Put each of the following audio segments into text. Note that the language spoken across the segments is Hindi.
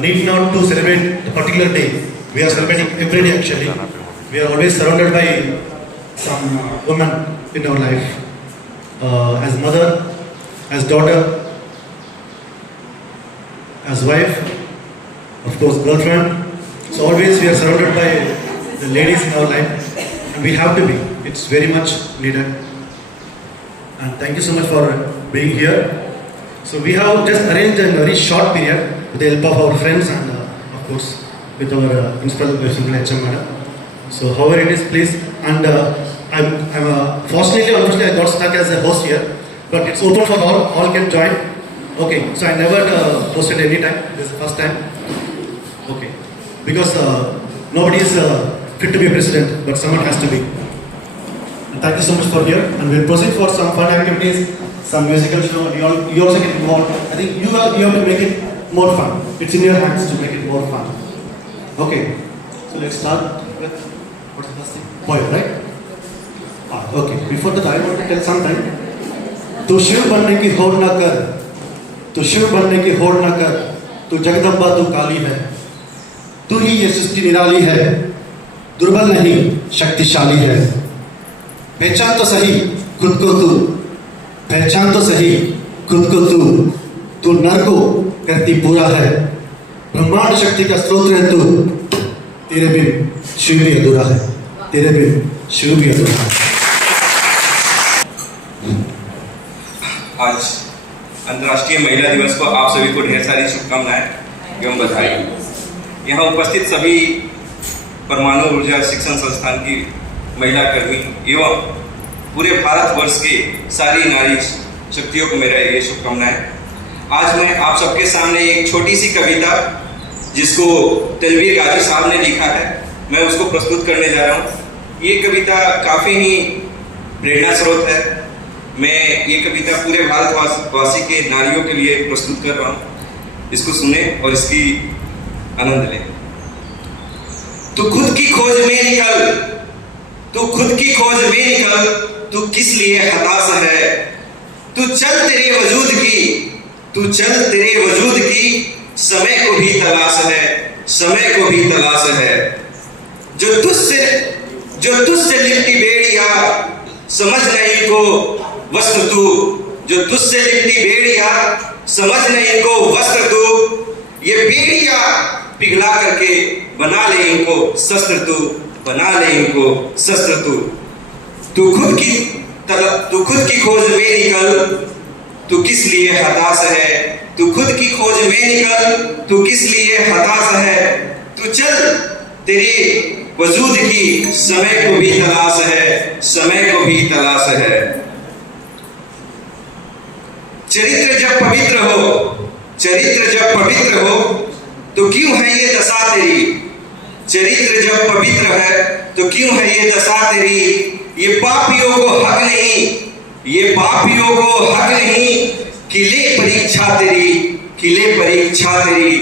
need not to celebrate a particular day. We are celebrating every day actually. We are always surrounded by some women in our life. As mother, as daughter, as wife, of course girlfriend. So always we are surrounded by the ladies in our life, and we have to be. It's very much needed. And thank you so much for being here. So we have just arranged a very short period with the help of our friends and of course with our principal HM madam. So however it is, please. And I'm fortunately, unfortunately, I got stuck as a host here, but it's open for all can join. Okay, so I never hosted any time. This is the first time. Okay, because nobody is fit to be a president, but someone has to be. And thank you so much for here, and we'll proceed for some fun activities, some musical show. You also get involved. I think you have to make it more fun. It's in your hands to make it more fun. Okay, so let's start with what's the first thing? Poem, right? Okay. Before that, I want to tell something. तू शिव बनने की होड़ ना कर, तू शिव बनने की होड़ ना कर, तू जगदम्बा तू काली है, तू ही ये सृष्टि निराली है, दुर्बल नहीं शक्तिशाली है। पहचान तो सही खुद को तू, पहचान तो सही खुद को तू नर को करती पूरा है, ब्रह्मांड शक्ति का स्रोत है तू, तेरे बिन शिव भी अधूरा है, तेरे बिन शिव भी अधूरा है। आज अंतर्राष्ट्रीय महिला दिवस को आप सभी को ढेर सारी शुभकामनाएं एवं बधाई। यहाँ उपस्थित सभी परमाणु ऊर्जा शिक्षण संस्थान की महिला कर्मी एवं पूरे भारतवर्ष के सारी नारी शक्तियों को मेरा ये शुभकामनाएं। आज मैं आप सबके सामने एक छोटी सी कविता जिसको तनवीर गाजी साहब ने लिखा है, मैं उसको प्रस्तुत करने जा रहा हूँ। ये कविता काफ़ी ही प्रेरणा स्रोत है। मैं ये कविता पूरे भारतवासी के नारियों के लिए प्रस्तुत कर रहा हूँ। इसको सुने और इसकी आनंद लें। तू खुद की खोज में निकल, तू खुद की खोज में निकल, तू किस लिए हताश है, तू चल तेरे वजूद की, तू चल तेरे वजूद की, समय को भी तलाश है, समय को भी तलाश है। जो तुझसे लिपटी बेड़िया समझ नहीं को वस्त्र तू, जो तुझसे लिपटी बेड़िया समझ नहीं को वस्त्र तू, ये बेड़िया पिघला करके बना ले इनको शस्त्र तू, बना ले इनको शस्त्र तू। तू खुद की खोज में निकल, तू किस लिए हताश है, तू खुद की खोज में निकल, तू किस लिए हताश है, तू चल तेरे वजूद की, समय को भी तलाश है, समय को भी तलाश है। चरित्र जब पवित्र हो, चरित्र जब पवित्र हो, तो क्यों है ये दशा तेरी, चरित्र जब पवित्र है तो क्यों है ये दशा तेरी। ये पापियों को हक नहीं, ये पापियों को हक नहीं, किले परीक्षा तेरी, किले परीक्षा तेरी।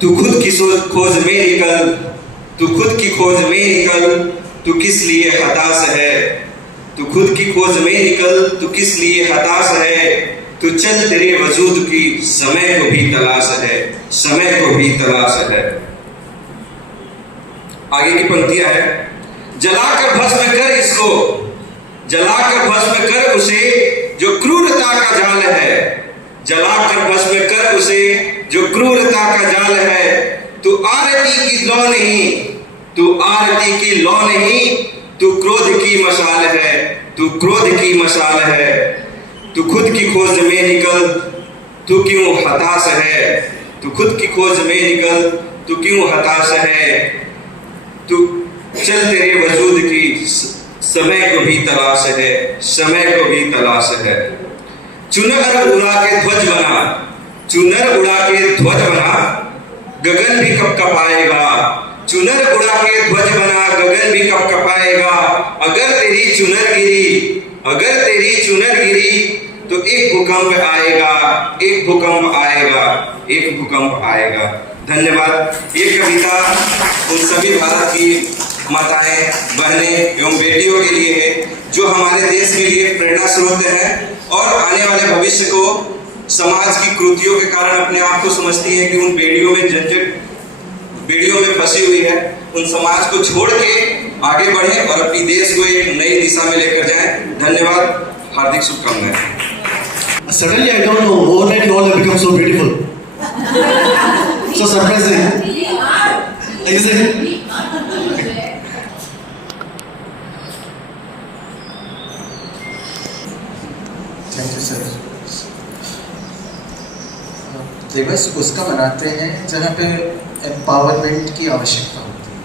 तू खुद की खोज में निकल, तू खुद की खोज में निकल, तू किस लिए हताश है, तू खुद की खोज में निकल, तू किस लिए हताश है, तू चल तेरे वजूद की, समय को भी तलाश है, समय को भी तलाश है। आगे की पंक्तियां है। जलाकर भस्म कर इसको, जलाकर भस्म कर उसे जो क्रूरता का जाल है, जलाकर भस्म कर उसे जो क्रूरता का जाल है। तू आरती की लौ नहीं, तू आरती की लौ नहीं, तू क्रोध की मशाल है, तू क्रोध की मशाल है। तू खुद की खोज में निकल, तू क्यों हताश है, तू खुद की खोज में निकल, तू क्यों हताश है, तू चल तेरे वजूद की, समय को भी तलाश है, समय को भी तलाश है। चुनर उड़ा के ध्वज बना, चुनर उड़ा के ध्वज बना, गगन भी कब कपाएगा, चुनर उड़ा के ध्वज बना, गगन भी कब कपाएगा। अगर तेरी चुनर गिरी, अगर तेरी चुनर गिरी, तो एक भूकंप आएगा, एक भूकंप आएगा, एक भूकंप आएगा। धन्यवाद। ये कविता उन सभी भारत की माताएं, बहनें एवं बेटियों के लिए है जो हमारे देश के लिए प्रेरणा स्रोत है और आने वाले भविष्य को समाज की कृतियों के कारण अपने आप को समझती है कि उन बेड़ियों में फंसी हुई है, उन समाज को छोड़ के आगे बढ़े और अपनी देश को एक नई दिशा में लेकर जाएं। धन्यवाद, हार्दिक शुभकामनाएं। Suddenly, I don't know, overnight you all have become so beautiful. So surprising. Is it? Thank you sir. दिवस उसका मनाते हैं जहाँ पे एम्पावरमेंट की आवश्यकता होती है,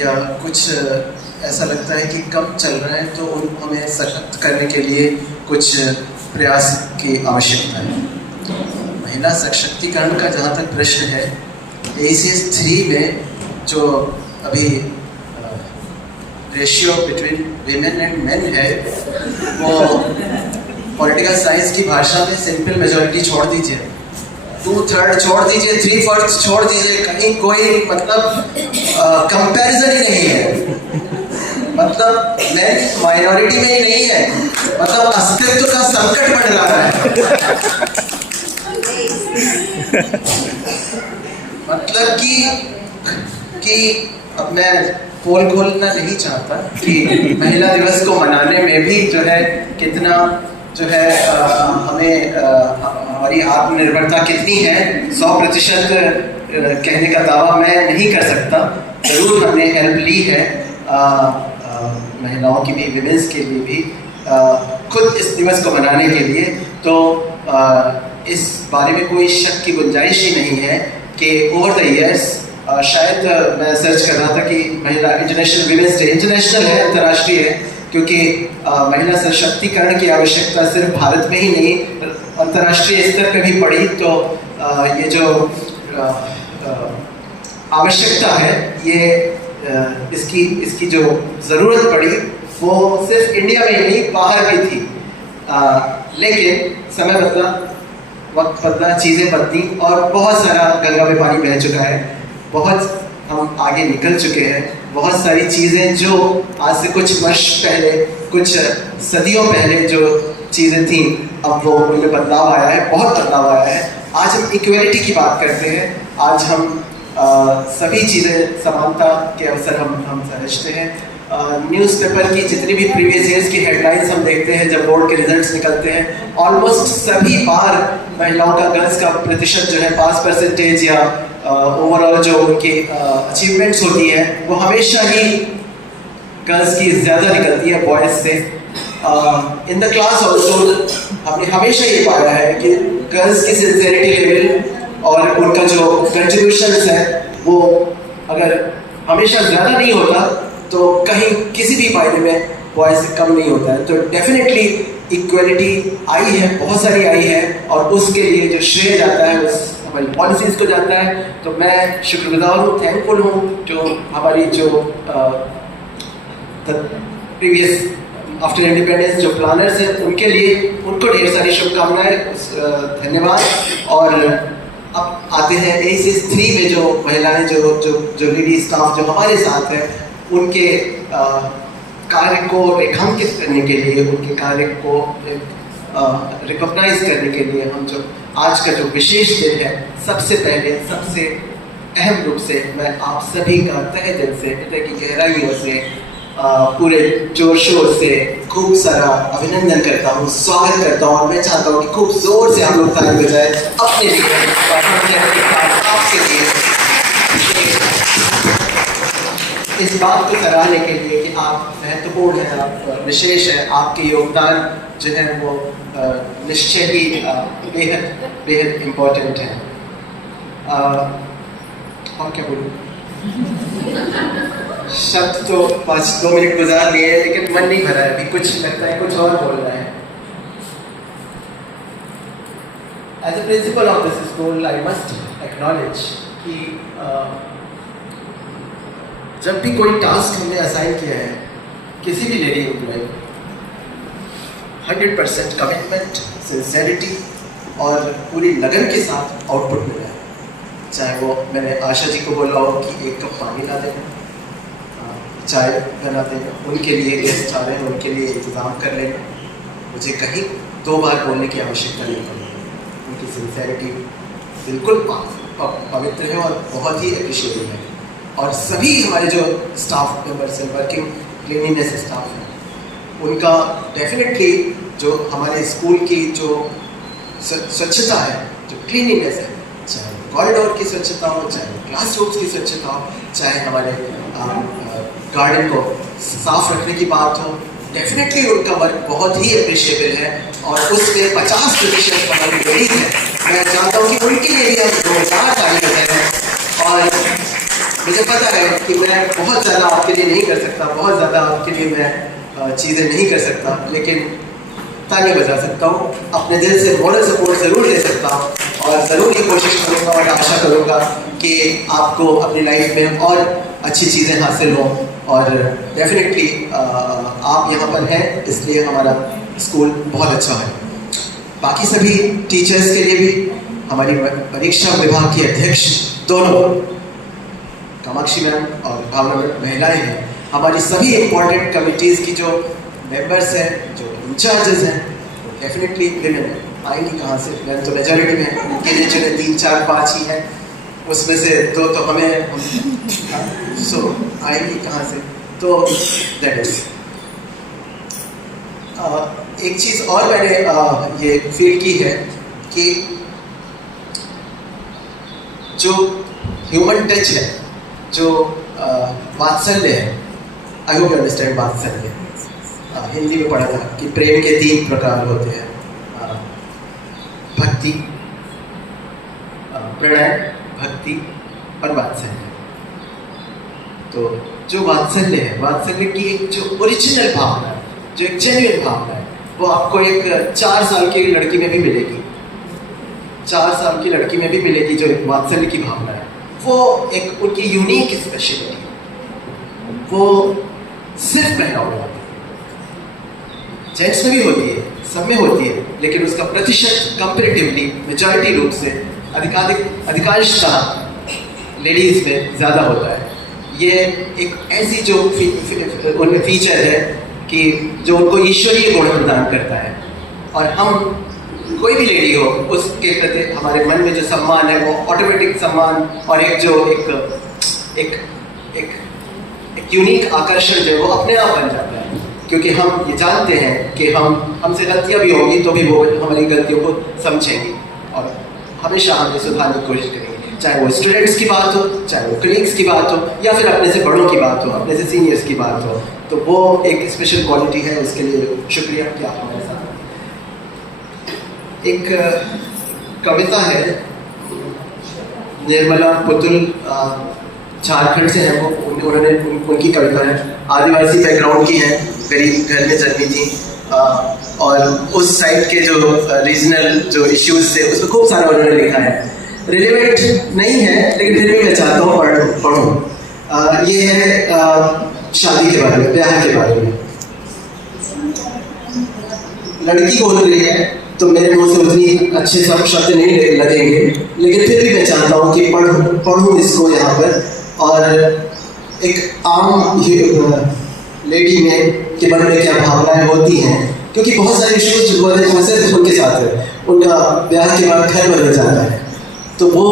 या कुछ ऐसा लगता है कि कम चल रहा है तो हमें सशक्त करने के लिए कुछ प्रयास की आवश्यकता है। महिला सशक्तिकरण का जहाँ तक प्रश्न है, ACS 3 में जो अभी ratio between women and main है, वो पॉलिटिकल साइंस की भाषा में सिंपल मेजॉरिटी छोड़ दीजिए, 2/3 छोड़ दीजिए, 3/4 छोड़ दीजिए, कहीं कोई मतलब कंपैरिजन ही नहीं है। मतलब मेन माइनॉरिटी में ही नहीं है, मतलब अस्तित्व का संकट बढ़ रहा है। मतलब कि अब मैं पोल खोलना नहीं चाहता कि महिला दिवस को मनाने में भी जो है कितना जो है हमें हमारी आत्मनिर्भरता कितनी है, 100% कहने का दावा मैं नहीं कर सकता। ज़रूर हमने हेल्प ली है महिलाओं की भी, विमेंस के लिए भी, खुद इस दिवस को मनाने के लिए। तो इस बारे में कोई शक की गुंजाइश ही नहीं है कि ओवर द ईयर्स, शायद मैं सर्च कर रहा था कि महिला इंटरनेशनल विमेंस डे, इंटरनेशनल है, अंतर्राष्ट्रीय है, क्योंकि महिला सशक्तिकरण की आवश्यकता सिर्फ भारत में ही नहीं, अंतर्राष्ट्रीय स्तर पे भी पड़ी। तो ये जो आवश्यकता है, ये इसकी जो ज़रूरत पड़ी वो सिर्फ इंडिया में ही नहीं, बाहर भी थी। लेकिन समय बदला, वक्त बदला, चीज़ें बदली और बहुत सारा गंगा में पानी बह चुका है, बहुत हम आगे निकल चुके हैं। बहुत सारी चीज़ें जो आज से कुछ वर्ष पहले, कुछ सदियों पहले जो चीज़ें थीं, अब वो उनमें बदलाव आया है, बहुत बदलाव आया है। आज हम इक्वलिटी की बात करते हैं, आज हम सभी चीज़ें, समानता के अवसर हम समझते हैं। न्यूज़पेपर की जितनी भी प्रीवियस ईयर्स की हेडलाइंस हम देखते हैं, जब बोर्ड के रिजल्ट्स निकलते हैं, ऑलमोस्ट सभी बार महिलाओं का, गर्ल्स का प्रतिशत जो है, पास परसेंटेज या ओवरऑल जो उनकी अचीवमेंट्स होती है, वो हमेशा ही गर्ल्स की ज़्यादा निकलती है बॉयज़ से। इन द क्लास ऑल्सो हमने हमेशा ये पाया है कि गर्ल्स की सिंसेरिटी लेवल और उनका जो कंट्रीब्यूशंस है, वो अगर हमेशा ज़्यादा नहीं होता तो कहीं किसी भी मायने में बॉयज़ से कम नहीं होता है। तो डेफिनेटली इक्वलिटी आई है, बहुत सारी आई है, और उसके लिए जो श्रेय जाता है उस हमारी पॉलिसीज़ को जाता है। तो मैं शुक्रगुजार हूँ, थैंकफुल हूँ, जो हमारी जो प्रीवियस आफ्टर इंडिपेंडेंस जो प्लानर्स हैं, उनके लिए, उनको ढेर सारी शुभकामनाएं, धन्यवाद। और अब आते हैं ACS 3 में जो महिलाएं, जो लेडी स्टाफ जो हमारे साथ है, उनके कार्य को रेखांकित करने के लिए, उनके कार्य को रिकॉग्नाइज करने के लिए हम जो आज का जो विशेष दिन है, सबसे पहले, सबसे अहम रूप से मैं आप सभी का तहे दिल से, हृदय की गहराइयों से, पूरे जोर शोर से खूब सारा अभिनंदन करता हूँ, स्वागत करता हूँ। और मैं चाहता हूँ कि खूब जोर से हम लोग ताली बजाएं अपने लिए और आपके लिए, इस बात को सराहने के लिए कि आप महत्वपूर्ण हैं, आप विशेष हैं, आपके योगदान जो है वो निश्चय ही बेहद इम्पोर्टेंट है। और क्या बोलूँ, शब्द तो 2 मिनट गुजार लिए, लेकिन मन नहीं भरा है, अभी कुछ लगता है कुछ और बोलना है। As a principal of this school, I must acknowledge कि जब भी कोई टास्क हमने असाइन किया है किसी भी लेडी एम्प्लॉय को, 100% कमिटमेंट, सिंसेरिटी और पूरी लगन के साथ आउटपुट मिला है। चाहे वो मैंने आशा जी को बोला हो कि 1 कप पानी ला देना, चाय बना देना, उनके लिए गेस्ट आ रहे हैं उनके लिए इंतज़ाम कर लेना, मुझे कहीं 2 बार बोलने की आवश्यकता नहीं पड़ी। उनकी सिंसेरिटी बिल्कुल पवित्र है और बहुत ही अप्रिशिएबल है। और सभी हमारे जो स्टाफ मेंबर्स हैं, वर्किंग क्लीनिनेस स्टाफ है, उनका डेफिनेटली जो हमारे स्कूल की जो स्वच्छता है, जो क्लीनिनेस है, चाहे कॉरिडोर की स्वच्छता हो, चाहे क्लासरूम्स की स्वच्छता हो, चाहे हमारे गार्डन को साफ रखने की बात हो, डेफिनेटली उनका वर्क बहुत ही अप्रिशिएबल है। और उसमें 50% हमारी लेडीज है। मैं चाहता हूँ कि उनके लिए भी हम 2000 ताली बजाएं। और मुझे पता है कि मैं बहुत ज़्यादा आपके लिए नहीं कर सकता, बहुत ज़्यादा आपके लिए मैं चीज़ें नहीं कर सकता, लेकिन ताली बजा सकता हूँ, अपने दिल से मॉरल सपोर्ट ज़रूर दे सकता हूँ और ज़रूर ये कोशिश करूँगा और आशा करूँगा कि आपको अपनी लाइफ में और अच्छी चीज़ें हासिल हों। और डेफिनेटली आप यहाँ पर हैं, इसलिए हमारा स्कूल बहुत अच्छा है। बाकी सभी टीचर्स के लिए भी, हमारी परीक्षा विभाग की अध्यक्ष दोनों कामाक्षी मैम और भावना मैम महिलाएँ हैं, हमारी सभी इम्पोर्टेंट कमिटीज़ की जो मेंबर्स हैं, जो इंचार्जेस हैं, डेफिनेटली विमेन है। आएंगी कहाँ से? मैम तो मेजॉरिटी में है, उनके लिए चले 3, 4, 5 ही हैं, उसमें से 2 तो हमें सो आएंगी कहाँ से? तो दैट इज एक चीज़ और मैंने ये फील की है कि जो ह्यूमन टच है, जो वात्सल्य है, आई होप यू अंडरस्टैंड वात्सल्य। हिंदी में पढ़ा था कि प्रेम के 3 प्रकार होते हैं, भक्ति, प्रणय, भक्ति और वात्सल्य। तो जो वात्सल्य है, वात्सल्य की एक जो ओरिजिनल भावना है, जो एक जेन्युइन भावना है, वो आपको एक 4 साल की लड़की में भी मिलेगी, 4 साल की लड़की में भी मिलेगी। जो एक वात्सल्य की भावना है, वो एक उनकी यूनिक स्पेशलिटी, वो सिर्फ महिलाओं में होती है, जेंट्स में भी होती है, सब में होती है, लेकिन उसका प्रतिशत कंपेरेटिवली मेजॉरिटी रूप से अधिकांशतः लेडीज में ज़्यादा होता है। ये एक ऐसी जो उनमें फीचर है कि जो उनको ईश्वरीय गुण प्रदान करता है। और हम कोई भी लेडी हो, उसके प्रति हमारे मन में जो सम्मान है, वो ऑटोमेटिक सम्मान और एक जो एक यूनिक आकर्षण जो है वो अपने आप बन जाता है, क्योंकि हम ये जानते हैं कि हमसे गलतियाँ भी होंगी तो भी वो हमारी गलतियों को समझेंगी और हमेशा हमें सुधारने की कोशिश करेंगे, चाहे वो स्टूडेंट्स की बात हो, चाहे वो कलीग्स की बात हो, या फिर अपने से बड़ों की बात हो, अपने से सीनियर्स की बात हो। तो वो एक स्पेशल क्वालिटी है, उसके लिए शुक्रिया कि आप हमारे साथ। एक कविता है, निर्मला पुतुल झारखंड से है, वो उन्होंने उनकी कविता है, आदिवासी बैकग्राउंड की है, गरीब घर में जन्मी थी, और उस साइड के जो रीजनल जो इश्यूज थे उसमें खूब सारा उन्होंने लिखा है। रिलेवेंट नहीं है, लेकिन फिर भी मैं चाहता हूँ पढ़ूँ। ये है शादी के बारे में, ब्याह के बारे में। लड़की बोल रही है तो मेरे मुंह से उतनी अच्छे सब शब्द नहीं लगेंगे, लेकिन फिर भी मैं चाहता हूँ कि पढ़ूँ इसको यहाँ पर। और एक आम लेडी में के मन में क्या भावनाएं होती हैं, क्योंकि बहुत सारे इश्यूज जो होते हैं सिर्फ उनके साथ है, उनका ब्याह के बाद घर बदल जाता है, तो वो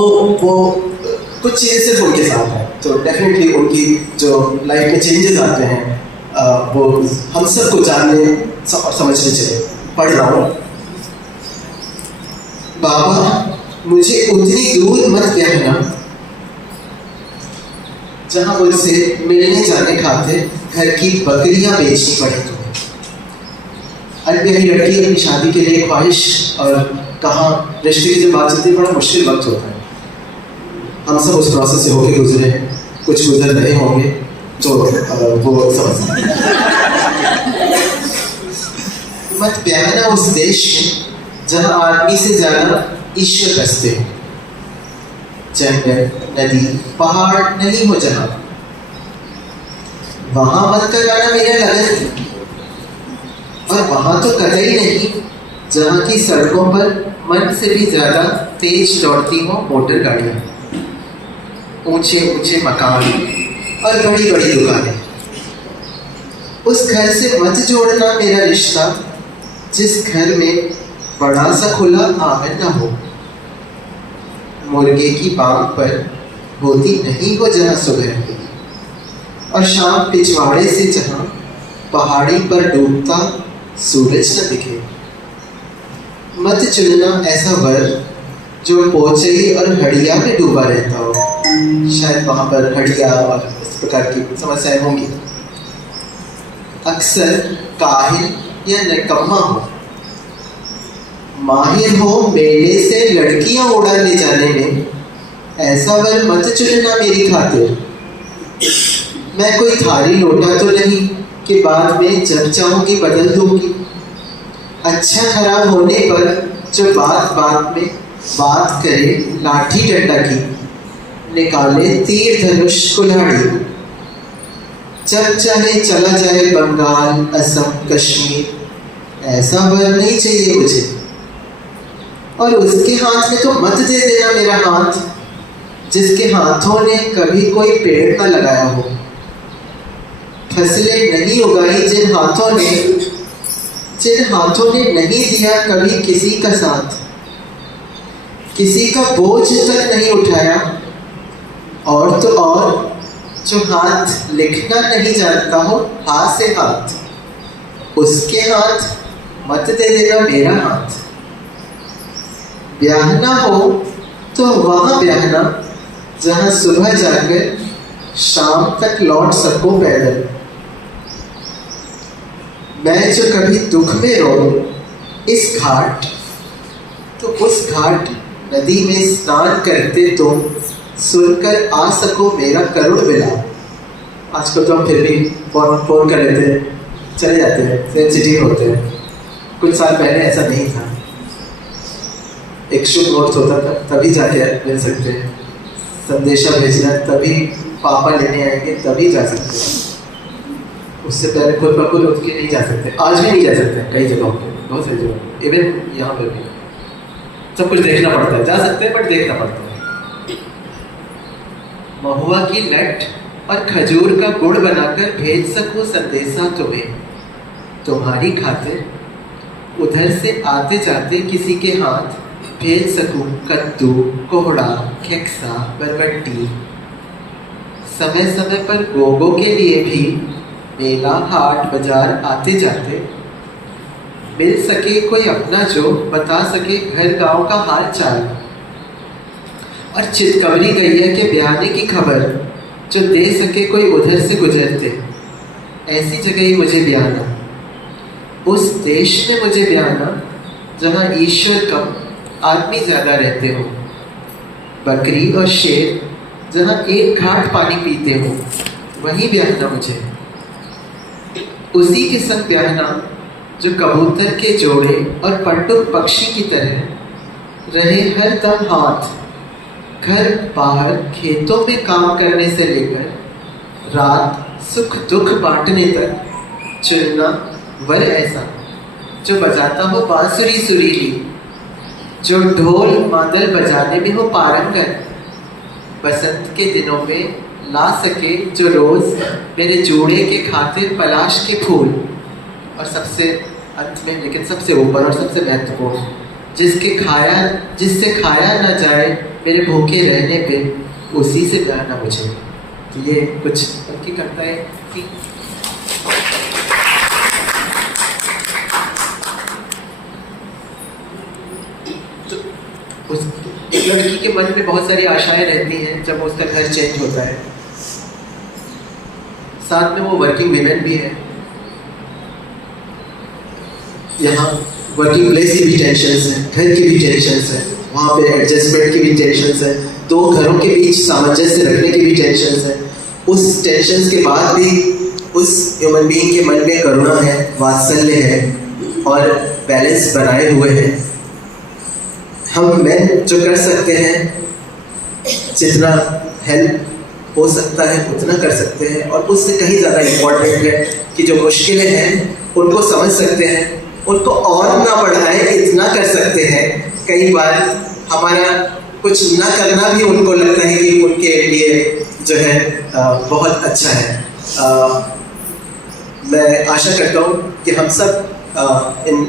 कुछ चीज़ें सिर्फ उनके साथ है। तो डेफिनेटली उनकी जो लाइफ में चेंजेस आते हैं वो हम सबको जानने और समझने चाहिए। पढ़ रहा हूँ। बाबा, मुझे उतनी दूर मत कहना जहाँ मुझसे मिलने जाने खातिर घर की बकरियां बेचनी पड़े तुम्हें। अनब्याही लड़की अपनी शादी के लिए ख्वाहिश और कहाँ रिश्ते की जब बात चलती है, बड़ा मुश्किल वक्त होता है। हम सब उस प्रोसेस से होके गुजरे, कुछ गुजर रहे होंगे, तो वो समझ मत प्याना उस देश में जहाँ आदमी से ज्यादा ईश्वर बसते हो, जंगल नदी पहाड़ नहीं हो जहाँ, वहां मत कराना मेरा लगन, और वहां तो कतई नहीं जहाँ की सड़कों पर मन से भी ज्यादा तेज दौड़ती हो मोटर गाड़ियां, ऊंचे ऊंचे मकान और बड़ी बड़ी दुकानें। उस घर से मत जोड़ना मेरा रिश्ता जिस घर में बड़ा सा खुला आंगन न हो, मुर्गे की बांग पर होती नहीं हो जहाँ सुबह, और शाम पिछवाड़े से जहाँ पहाड़ी पर डूबता सूरज न दिखे। मत चुनना ऐसा वर जो पोचई और हड़िया में डूबा रहता हो, शायद वहां पर हड़िया और इस प्रकार की समस्याएं होंगी। अक्सर काहिल या निकम्मा हो, माहिर हो मेले से लड़कियां उड़ा ले जाने में, ऐसा वर मत चुनना मेरी खातिर। मैं कोई थारी लोटा तो नहीं कि बाद में जब चाहूंगी बदल दूंगी। अच्छा खराब होने पर जो बात बात में बात करे लाठी डंडा की, निकाले तीर धनुष कुल्हाड़ी। जब चाहे चला जाए बंगाल, असम, कश्मीर, ऐसा वर नहीं चाहिए मुझे। और उसके हाथ में तो मत दे देना मेरा हाथ, जिसके हाथों ने कभी कोई पेड़ न लगाया हो। फसलें नहीं उगाई जिन हाथों ने नहीं दिया कभी किसी का साथ, किसी का बोझ तक नहीं उठाया। और तो और जो हाथ लिखना नहीं जानता हो हाथ से हाथ, उसके हाथ मत दे देना मेरा हाथ। ब्याहना हो तो वहां ब्याहना जहां सुबह जाकर शाम तक लौट सको पैदल। मैं जो कभी दुख में रो इस घाट, तो उस घाट नदी में स्नान करते तुम सुनकर आ सको मेरा करुण विलाप। आजकल तो हम फिर भी फोन कर लेते हैं, चले जाते हैं, सेंसिटिव होते हैं। कुछ साल पहले ऐसा नहीं था, एक शुभ नोट होता था तभी जाके मिल सकते हैं, संदेशा भेजना तभी पापा लेने आएंगे तभी जा सकते हैं। उससे पहले खुद ब खुद उसके नहीं जा सकते, आज भी नहीं जा सकते कई जगहों पे, बहुत सारी जगह, इवन यहाँ पर भी सब कुछ देखना पड़ता है। जा सकते हैं बट देखना पड़ता है। महुआ की लट और खजूर का गुड़ बनाकर भेज सकूं संदेशा तुम्हें, तुम्हारी खातिर। उधर से आते जाते किसी के हाथ भेज सकूं कद्दू, कोहड़ा, खेक्सा, बरबट्टी। समय समय पर गोगो के लिए भी मेला, हाट, बाजार आते जाते मिल सके कोई अपना जो बता सके घर गांव का हाल चाल। और चितकबरी गैया के ब्याहने की खबर जो दे सके कोई उधर से गुजरते। ऐसी जगह ही मुझे ब्याहना, उस देश में मुझे ब्याहना जहाँ ईश्वर कम आदमी ज्यादा रहते हो। बकरी और शेर जहाँ एक घाट पानी पीते हो, वहीं ब्याहना मुझे। उसी के संग ब्याहना जो कबूतर के जोड़े और पट्टुक पक्षी की तरह रहे हर दम हाथ, घर बाहर खेतों में काम करने से लेकर रात सुख दुख बांटने तक। चुनना वर ऐसा जो बजाता हो बांसुरी सुरीली, जो ढोल मादल बजाने में हो पारंगत। बसंत के दिनों में ला सके जो रोज मेरे जोड़े के खातिर पलाश के फूल। और सबसे अंत में लेकिन सबसे ऊपर और सबसे महत्वपूर्ण, जिससे खाया न जाए मेरे भूखे रहने पे, उसी से ब्याहना मुझे। तो ये कुछ उनकी करता है कि तो एक लड़की के मन में बहुत सारी आशाएं रहती हैं जब उसका घर चेंज होता है। साथ में वो वर्किंग वीमेन भी है। यहाँ वर्किंग प्लेस की भी टेंशन्स हैं, घर की भी टेंशन्स हैं, वहाँ पे एडजस्टमेंट की भी टेंशन्स हैं, दो घरों के बीच सामंजस्य रखने की भी टेंशन्स हैं। उस टेंशन्स के बाद भी उस ह्यूमन बीइंग के मन में करुणा है, वात्सल्य है और बैलेंस बनाए हुए हैं। हम मेन जो कर सकते हैं, जितना हेल्प हो सकता है उतना कर सकते हैं। और उससे कहीं ज़्यादा इम्पोर्टेंट है कि जो मुश्किलें हैं उनको समझ सकते हैं, उनको और ना बढ़ाएं, इतना कर सकते हैं। कई बार हमारा कुछ ना करना भी उनको लगता है कि उनके लिए जो है बहुत अच्छा है। मैं आशा करता हूँ कि हम सब इन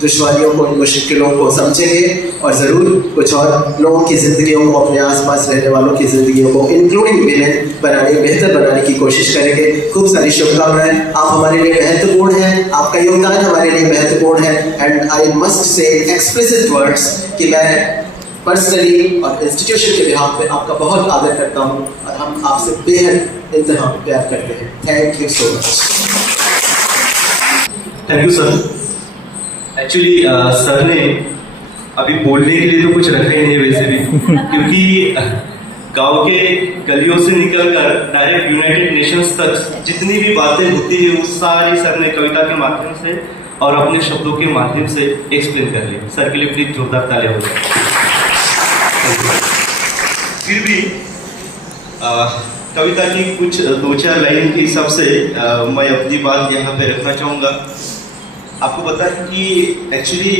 दुश्वारियों को, इन मुश्किलों को समझेंगे और ज़रूर कुछ और लोगों की ज़िंदगियों को, अपने आसपास रहने वालों की ज़िंदगियों को इंक्लूडिंग बेहतर बनाने की कोशिश करेंगे। खूब सारी शुभकामनाएं। आप हमारे लिए महत्वपूर्ण हैं, आपका योगदान हमारे लिए महत्वपूर्ण है। And I must say explicit words कि मैं पर्सनली और इंस्टीट्यूशन के बिहाफ पे आपका बहुत आदर करता हूँ और हम आपसे बेहद इंतहा प्यार करते हैं। Thank you so much. Thank you sir. Actually sir ने अभी बोलने के लिए तो कुछ रखा ही नहीं वैसे भी, क्योंकि गांव के गलियों से निकलकर डायरेक्ट यूनाइटेड नेशंस तक जितनी भी बातें होती है वो सारी सर ने कविता के माध्यम से और अपने शब्दों के माध्यम से एक्सप्लेन कर ली। सर के लिए प्लीज जोरदार तालियां हो जाए। फिर भी कविता की कुछ 2-4 लाइन के हिसाब से मैं अपनी बात यहाँ पे रखना चाहूँगा। आपको पता है कि एक्चुअली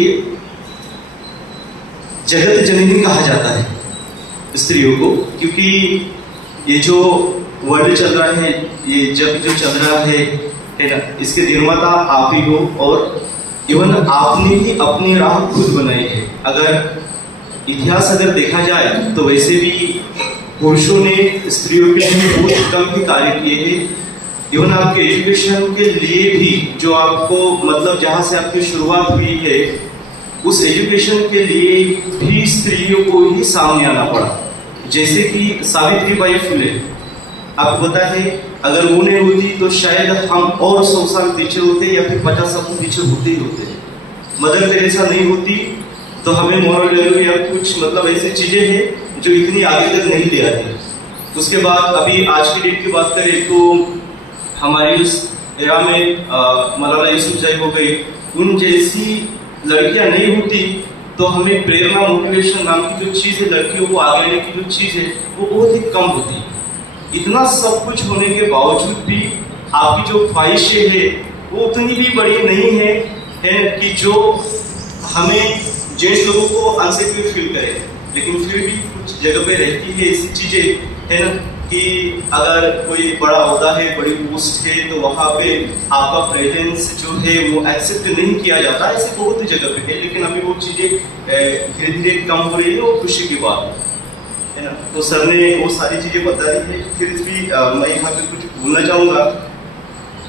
जगत जननी कहा जाता है स्त्रियों को, क्योंकि ये जो वर्ल्ड चल रहा है, ये जग जो चल रहा है ना, इसके निर्माता आप ही हो और इवन आपने ही अपनी राह खुद बनाई है। अगर इतिहास अगर देखा जाए तो वैसे भी पुरुषों ने स्त्रियों के लिए बहुत कम ही कार्य किए हैं। इवन आपके एजुकेशन के लिए भी जो आपको मतलब जहाँ से आपकी शुरुआत हुई है, उस एजुकेशन के लिए भी स्त्रियों को ही सामने आना पड़ा। जैसे कि सावित्रीबाई फुले, आपको पता है अगर वो नहीं होती तो शायद हम और 100 साल पीछे होते या फिर 50 साल पीछे होते ही होते। मदर टेरेसा नहीं होती तो हमें मॉरल वैल्यू या कुछ मतलब ऐसी चीजें हैं जो इतनी आगे तक नहीं ले आती। उसके बाद अभी आज की डेट की बात करें तो हमारी उस एरा में मलाला यूसुफजई हो गई, उन जैसी लड़कियां नहीं होती तो हमें प्रेरणा, मोटिवेशन नाम की जो चीज़ है, लड़कियों को आगे लेने की जो चीज़ है वो बहुत ही कम होती। इतना सब कुछ होने के बावजूद भी आपकी जो ख्वाहिशें है वो उतनी भी बड़ी नहीं है कि जो हमें जेंट्स लोगों को अनसेक्योर फील करे। लेकिन फिर भी कुछ जगह पे रहती है ऐसी चीजें है ना कि अगर कोई बड़ा ओहदा है, बड़ी पोस्ट है, तो वहाँ पे आपका प्रेजेंस जो है वो एक्सेप्ट नहीं किया जाता। ऐसे बहुत जगह पे है, लेकिन अभी वो चीजें धीरे धीरे कम हो रही है और खुशी की बात है ना। तो सर ने वो सारी चीजें बता दी है। फिर भी मैं यहाँ पे कुछ बोलना चाहूंगा।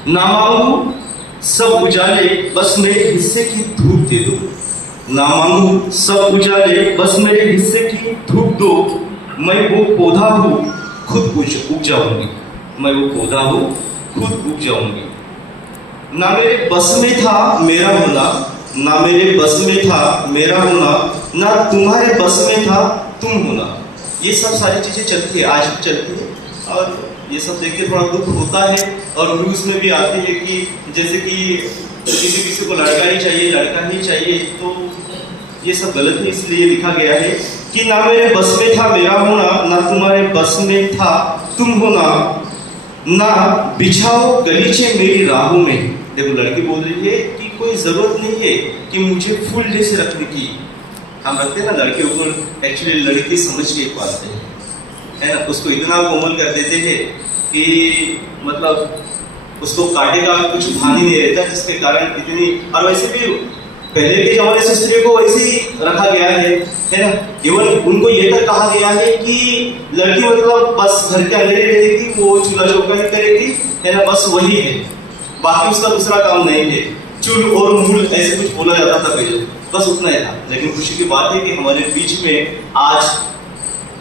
ना मांगू सब उजाले, बस मेरे हिस्से की धूप दे दो। ना मांगू सब उजाले, बस मेरे हिस्से की धूप दो। मैं वो पौधा हूँ खुद उग जाऊंगी, मैं वो पौधा हूँ खुद उग जाऊंगी। ना मेरे बस में था मेरा होना, ना मेरे बस में था मेरा होना, ना तुम्हारे बस में था तुम होना। ये सब सारी चीजें चलती है, आज भी चलती है और ये सब देख के थोड़ा दुख होता है। और न्यूज़ में भी आती है कि जैसे कि किसी को लड़का ही चाहिए, लड़का ही चाहिए, तो ये सब गलत है। इसलिए लिखा गया है कि ना मेरे बस में था मेरा होना, ना तुम्हारे बस में था तुम होना, ना बिछाओ गलीचे मेरी राहों में। देखो लड़की बोल रही है कि कोई जरूरत नहीं है कि मुझे फूल जैसे रखने की। हम रखते हैं ना लड़कियों को, एक्चुअली लड़की समझ के पाते है ना, उसको इतना कोमल कर देते हैं कि मतलब उसको काटे का कुछ भान ही नहीं रहता, जिसके कारण इतनी। और वैसे भी पहले के जमाने से स्त्रियों को वैसे ही रखा गया है ना। इवन उनको ये तक कहा गया है कि लड़की मतलब बस घर के अंदर ही रहेगी, वो चूल्हा चौका ही करेगी है ना, बस वही है, बाकी उसका दूसरा काम नहीं है। चूल और मूल ऐसे कुछ बोला जाता था पहले, बस उतना ही था। लेकिन खुशी की बात है कि हमारे बीच में आज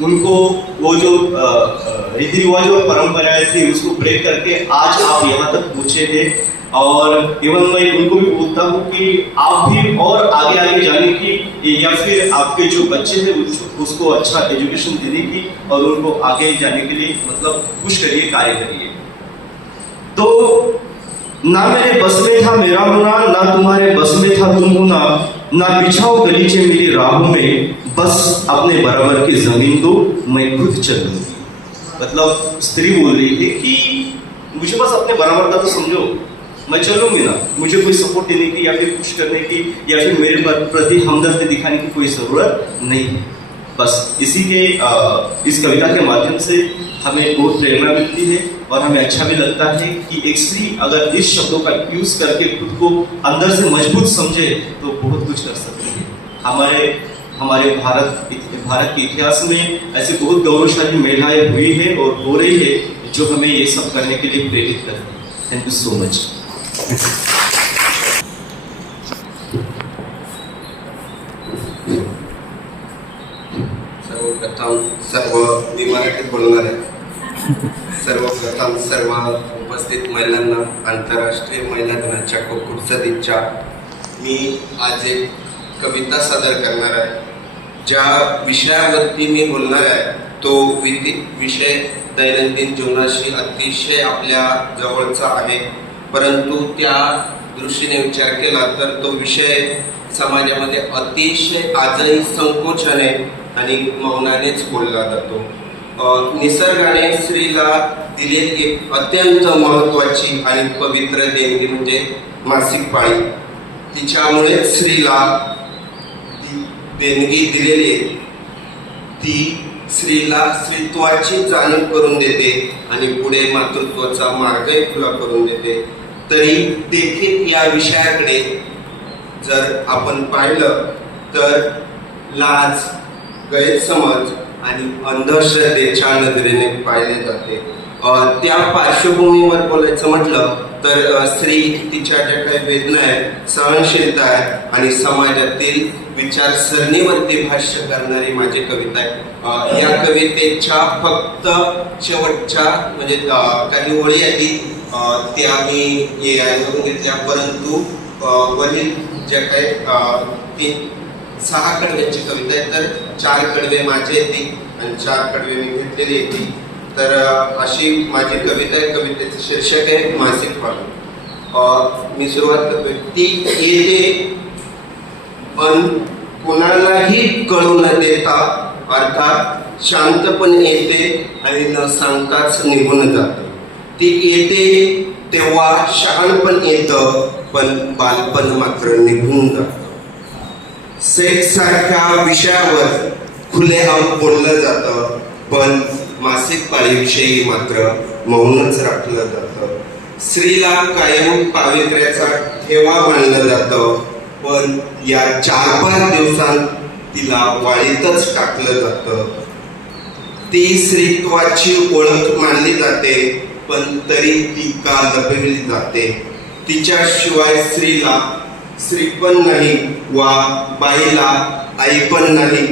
उनको वो जो रीति रिवाज और परंपराएं थी उसको ब्रेक करके आज आप यहाँ तक पहुंचे हैं। और इवन मैं उनको भी बोलता हूँ कि आप भी और आगे आगे जाने की या फिर आपके जो बच्चे हैं उसको अच्छा एजुकेशन देने की और उनको आगे जाने के लिए मतलब पुश करिए, कार्य करिए। तो ना मेरे बस में था मेरा होना, ना तुम्हारे बस में था तुम होना, ना बिछाओ गलीचे मेरी राहों में, बस अपने बराबर की जमीन दो मैं खुद चलूंगी। मतलब स्त्री बोल रही है कि मुझे बस अपने बराबर का तो समझो, मैं चलूंगी ना, मुझे कोई सपोर्ट देने की या फिर पुश करने की या फिर मेरे प्रति हमदर्दी दिखाने की कोई जरूरत नहीं है। बस इसी के इस कविता के माध्यम से हमें बहुत प्रेरणा मिलती है और हमें अच्छा भी लगता है कि एक स्त्री अगर इस शब्दों का यूज करके खुद को अंदर से मजबूत समझे तो बहुत कुछ कर सकती है। हमारे भारत के इतिहास में ऐसे बहुत गौरवशाली महिलाएं हुई है और हो रही है जो हमें ये सब करने के लिए प्रेरित करती है। Thank you so much. मी मराठीत बोलणार आहे। सर्वप्रथम सर्व उपस्थित महिलांना आंतरराष्ट्रीय महिला दिनाच्या खूप खूप सदिच्छा। मी आज एक कविता सादर करणार आहे। ज्या विषयावरती मी बोलणार आहे तो विषय दैनंदिन जीवनाशी अतिशय आपल्या जवळचा आहे, परंतु त्या दृष्टीने विचार केला तर तो विषय समाजामध्ये अतिशय आजही संकोचाने आणि मौनानेच बोलला जातो। निसर्गाने स्त्रीला दिलेली एक अत्यंत महत्त्वाची आणि पवित्र देणगी म्हणजे मासिक पाळी। तिच्यामुळे स्त्रीला देणगी दिलेली ती स्त्रीला स्त्रीत्वाची जाणीव करून देते आणि पुढे मातृत्वाचा मार्गही खुला करून देते। तरी देखील या विषयाकडे जर आपण पाहिलं तर लाज, गैरसमज आणि अंधश्रद्धेच्या नजरेने पाहिले जाते। त्या पार्श्वभूमीवर बोलायचं म्हटलं तर स्त्री तिच्या ज्या काही वेदना आहेत, सहनशीलता आहे आणि समाजातील विचारसरणीवरती भाष्य करणारी माझी कविता आहे। या कवितेच्या फक्त शेवटच्या म्हणजे काही ओळी आहेत त्या मी यावरून घेतल्या, परंतु वरील ज्या काही 6 कडव्यांची कविता आहे तर 4 कडवे माझे येते आणि 4 कडवे मी घेतलेली येते। तर अशी माझी कविता आहे। कवितेचं शीर्षक आहे मासिक पाळी। मी सुरुवात करतोय। ती येते पण कुणालाही कळू न देता, अर्थात शांतपणे येते आणि न सांगताच निघून जाते। ती येते तेव्हा शहाणपण येतं पण बालपण मात्र निघून जातं। सेक्स सारख्या विषयावर खुलेआम बोललं जातं पण मासिक पाळीविषयी मात्र मौनच राखलं जातं। स्त्रीला कायम पावित्र्याचा ठेवा मानलं जातं पण या 4-5 दिवसांत तिला वाळीतच टाकलं जातं। ती स्त्रीत्वाची ओळख मानली जाते पण तरी ती का लपविली जाते। तिच्याशिवाय स्त्रीला स्त्री पण नाही वा बाईला आई पण नाही,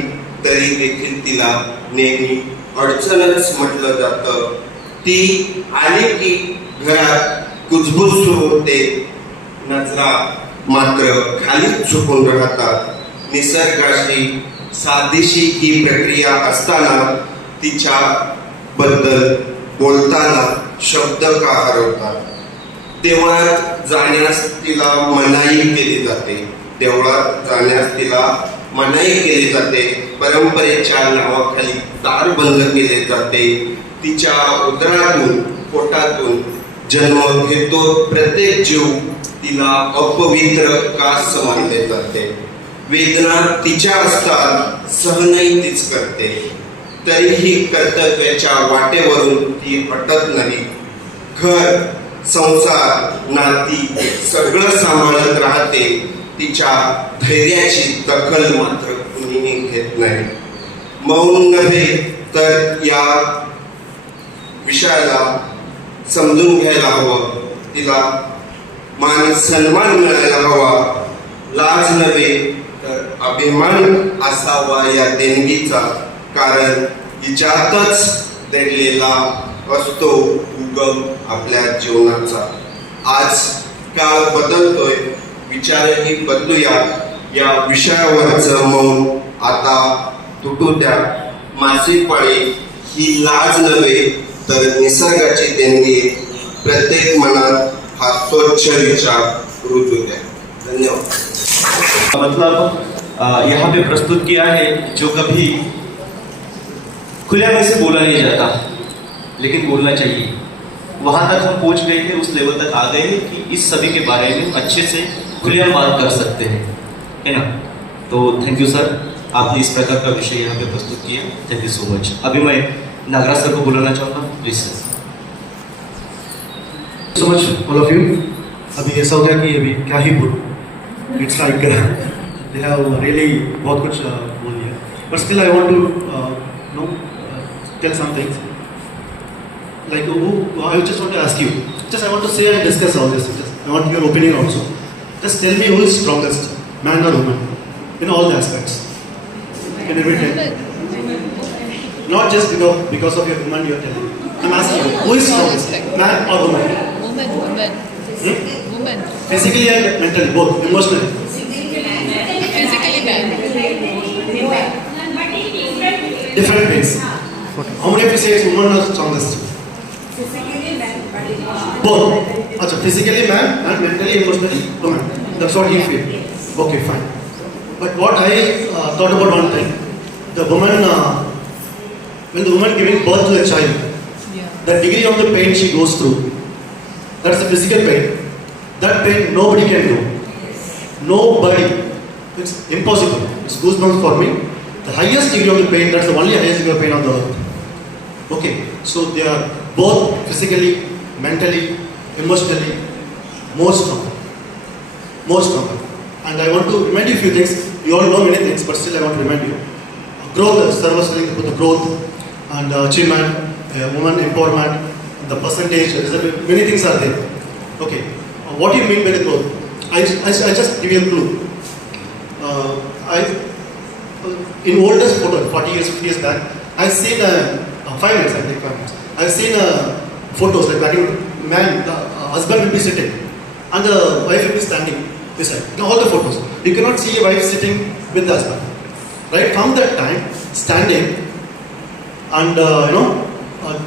तरी देखील तिला नेहमी अडचणच म्हटलं जातं। ती आली की घरात कुजबूज सुरू होते, नजरा मात्र खाली झुकून राहतात। निसर्गाशी साधीशी ही प्रक्रिया असताना तिच्या बद्दल बोलताना शब्द का हरवतात। देवळात जाण्यास तिला मनाई केली जाते, देवळात जाण्यास तिला मनाई केली जाते। परंपरेच्या नावाखाली दार बंद केले जाते। तिच्या उदरातून पोटातून जन्म घेतो प्रत्येक जीव तिला अपवित्र का समजले जाते। वेदना तिच्या असतात, सहनही तीच करते, तरीही कर्तव्याच्या वाटेवरून ती हटत नाही। घर, संसार, नाती सगळं सांभाळत राहते। तिच्या धैर्याची दखल मात्र कुणीही घेत नाही। मौन नव्हे तर या विषयाला समजून घ्यायला हवं। तिला मान सन्मान मिळायला हवा। लाज नव्हे तर अभिमान असावा या देणगीचा, कारण हिच्यातच दडलेला असतो उगम आपल्या जीवनाचा। आज काळ बदलतोय, विचारही बदलूया। या विषयावरचं मौन आता तुटू द्या। मासिक पाळी ही लाज नव्हे तर निसर्गाची देणगी। प्रत्येक मनात हा स्वच्छ विचार रुजू द्या। धन्यवाद। मतलब यहाँ पे प्रस्तुत किया है जो कभी खुले में से बोला नहीं जाता, लेकिन बोलना चाहिए। वहां तक हम पहुंच गए थे, उस लेवल तक आ गए हैं कि इस सभी के बारे में अच्छे से खुलेआम बात कर सकते हैं, है ना। तो थैंक यू सर, आपने इस प्रकार का विषय यहाँ पे प्रस्तुत किया। Thank you so much. अभी मैं नागराज सर को बुलाना चाहूँगा, please sir. so much all of you. अभी ऐसा हो गया कि अभी क्या ही बोलूं. It's like they have really बहुत कुछ बोल दिया. But still I want to tell some things. Like I just want to ask you. Just I want to say and discuss all this. I want your opinion also. Just tell me who is strongest, man or woman, in all the aspects. In every time. Not just because of your woman you are telling. I'm asking you, who is strongest, man or woman? Woman. Woman. Physically and mentally, both, emotionally. Physically man. Different ways. How many of you say it's woman or strongest? Both. Achha, physically man and mentally, emotionally woman. That's what you feel. Okay, fine. But what I thought about one thing, the woman, when the woman giving birth to a child, Yeah. the degree of the pain she goes through, that's the physical pain. That pain nobody can do. Nobody. It's impossible. It's goosebumps for me. The highest degree of the pain, that's the only highest degree of pain on the earth. Okay, so they are both physically, mentally, emotionally, more stronger. More stronger. And I want to remind you a few things. You all know many things, but still I want to remind you. Growth, Sarva's telling about the growth and achievement, woman empowerment, the percentage, many things are there. Okay, what do you mean by the growth? I just give you a clue. In oldest photo, 40 years, 50 years back, I've seen 5 minutes, I think 5 minutes. I've seen photos like that. Man, the husband will be sitting and the wife will be standing beside. All the photos. You cannot see a wife sitting with the husband. Right? From that time, standing and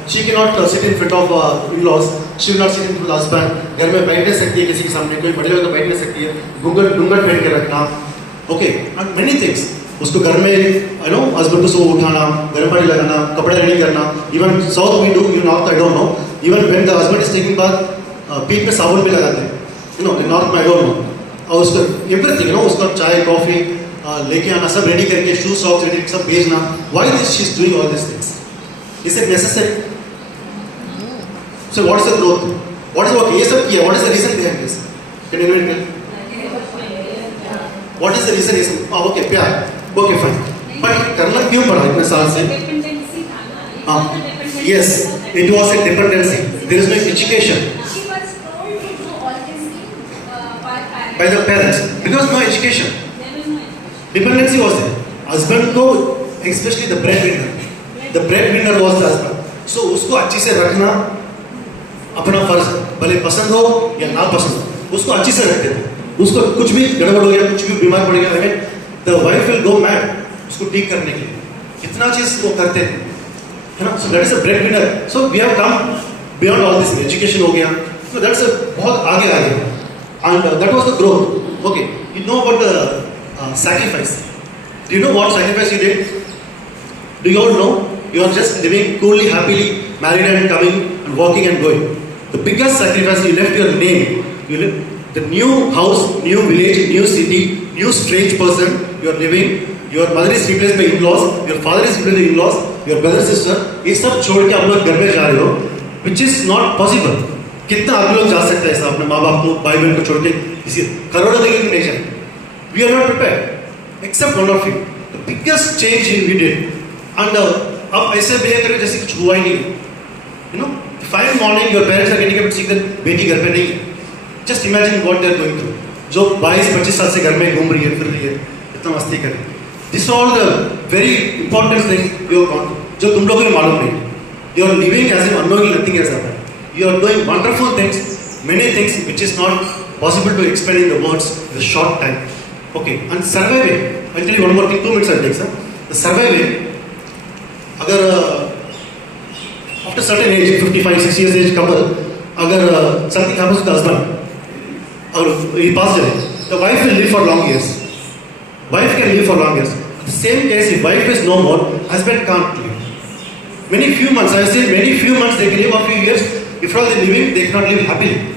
she cannot sit in front of in-laws. She will not sit in front of the husband. घर में बैठ नहीं सकती है किसी के सामने, कोई बड़े लोग तो बैठ नहीं सकती है. घूंघट पहन के रखना. Okay, and many things. उसको घर में husband को सुबह उठाना, गर्म पानी लगाना, कपड़े रेडी करना. Even south we do, in north I don't know. Even when the husband is taking bath, पीठ पे साबुन भी लगाते हैं. In north I don't know. और उसको everything, उसका चाय, कॉफी लेके आना, सब रेडी करके, शू सॉक्स रेडी सब भेजना. Why is she doing all these things? Is it necessary? So what is the growth? What is what ये सब किया? What is the reason behind this? Can anyone tell? What is the reason? Okay, प्यार. Okay, fine. But करना क्यों पड़ा इतने साल से? Yes, it was a dependency. There is no education She was told to do all these things by the parents because no education. There was no education. Dependency was there. Husband को, especially the breadwinner. The breadwinner was the husband. So उसको अच्छी से रखना अपना फर्ज है. भले पसंद हो या ना पसंद हो, उसको अच्छी से रखते थे. उसको कुछ भी गड़बड़ हो गया, कुछ भी बीमार पड़ गया, the wife will go mad उसको ठीक करने के लिए. कितना चीज वो करते थे, है ना? So that is a breadwinner. So we have come beyond all this. Education हो गया. So that's a बहुत आगे आ गया. And that was the growth. Okay, you know about the sacrifice. Do you know what sacrifice you did? Do you all know? You are just living coolly, happily, married and coming and working and going. The biggest sacrifice, you left your name. You left the new house, new village, new city, new strange person you are living. Your mother is replaced by in-laws. Your father is replaced by in-laws. Your brother, sister. ये सब छोड़ के आप लोग घर में जा रहे हो, which is not possible. कितना आप लोग जा सकते हैं ऐसा अपने माँ बाप को, भाई बहन को छोड़ के किसी करोड़ों देंगे नहीं जाए. We are not prepared, except one of you. The biggest change we did. And अब ऐसे बिहेव करके जैसे कुछ हुआ ही नहीं. Fine morning, your parents are getting up and seeing that बेटी घर पे नहीं है. Just imagine what they are going through. जो 22-25 साल से घर में घूम रही है, फिर रही है, इतना मस्ती कर रही है. This is all the very important things you have gone through, जो तुम लोगों को मालूम नहीं. You are living as if unknowingly nothing has happened. You are doing wonderful things, many things which is not possible to explain in the words in a short time. Okay, and surviving. I'll tell you one more thing. 2 minutes I'll take, sir. The surviving. अगर after certain age, 55, 60 years age couple, अगर something happens to the husband, or he passes away, the wife will live for long years. Wife can live for long years. The same case, if wife is no more, husband can't live. Many few months, I say many few months they can live, a few years. If all they living, they cannot live happily.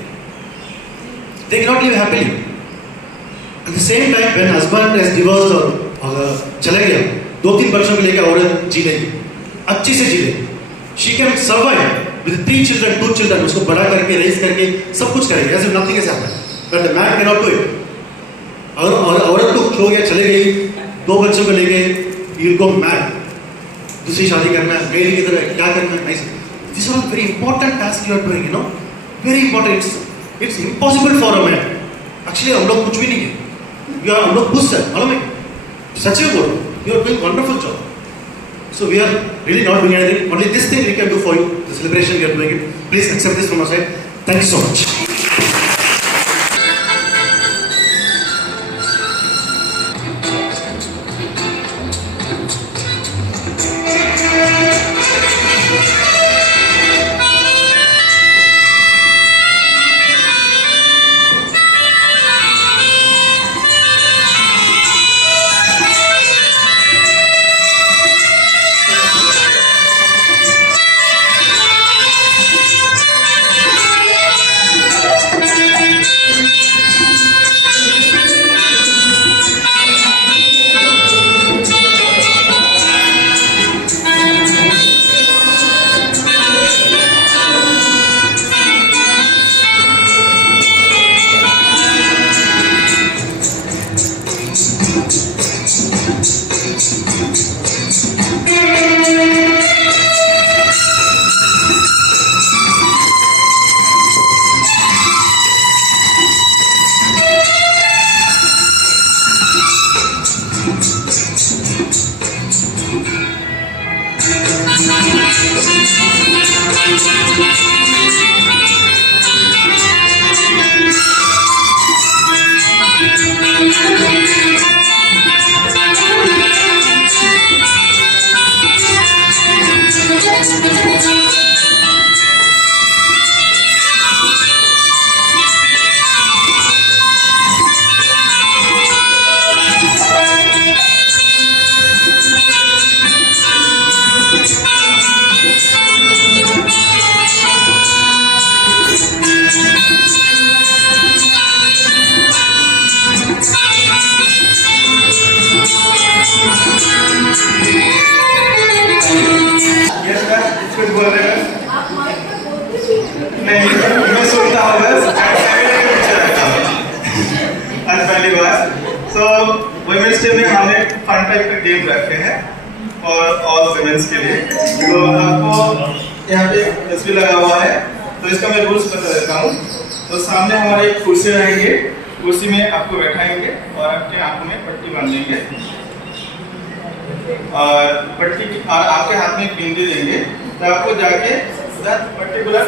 They cannot live happily. At the same time, when husband is divorced or चले गया, 2-3 वर्षों के लिए औरत जी लेगी, अच्छी से जी लेगी. She can survive. With 3 children, 2 children, उसको बड़ा करके रेस करके सब कुछ करेंगे, ऐसे nothing is happen, but the man can not do it. और औरत को छोड़ के चले गई, 2 बच्चों को लेके, यू विल गो मैड, दूसरी शादी करना है, मेरी किधर है, क्या करना है, नहीं। This are very important task you are doing, you know, very important. It's impossible for a man. Actually हम लोग कुछ भी नहीं किए, हम लोग खुश हैं, मालूम है, सच में बोलो, you are doing wonderful job. So we are really not doing anything. Only this thing we can do for you. The celebration we are doing it. Please accept this from our side. Thank you so much. Women's day में हमने फन टाइप का गेम रखे हैं और ऑल वुमेन्स के लिए। तो आपको यहाँ पे तस्वीर लगा हुआ है, तो इसका मैं रूल्स बता देता हूँ। तो सामने हमारे कुर्सी रहेंगे, कुर्सी में आपको बैठाएंगे और आपके आंखों में पट्टी बांधेंगे और आपके हाथ में एक बिंदी देंगे। तो आपको जाके पर्टिकुलर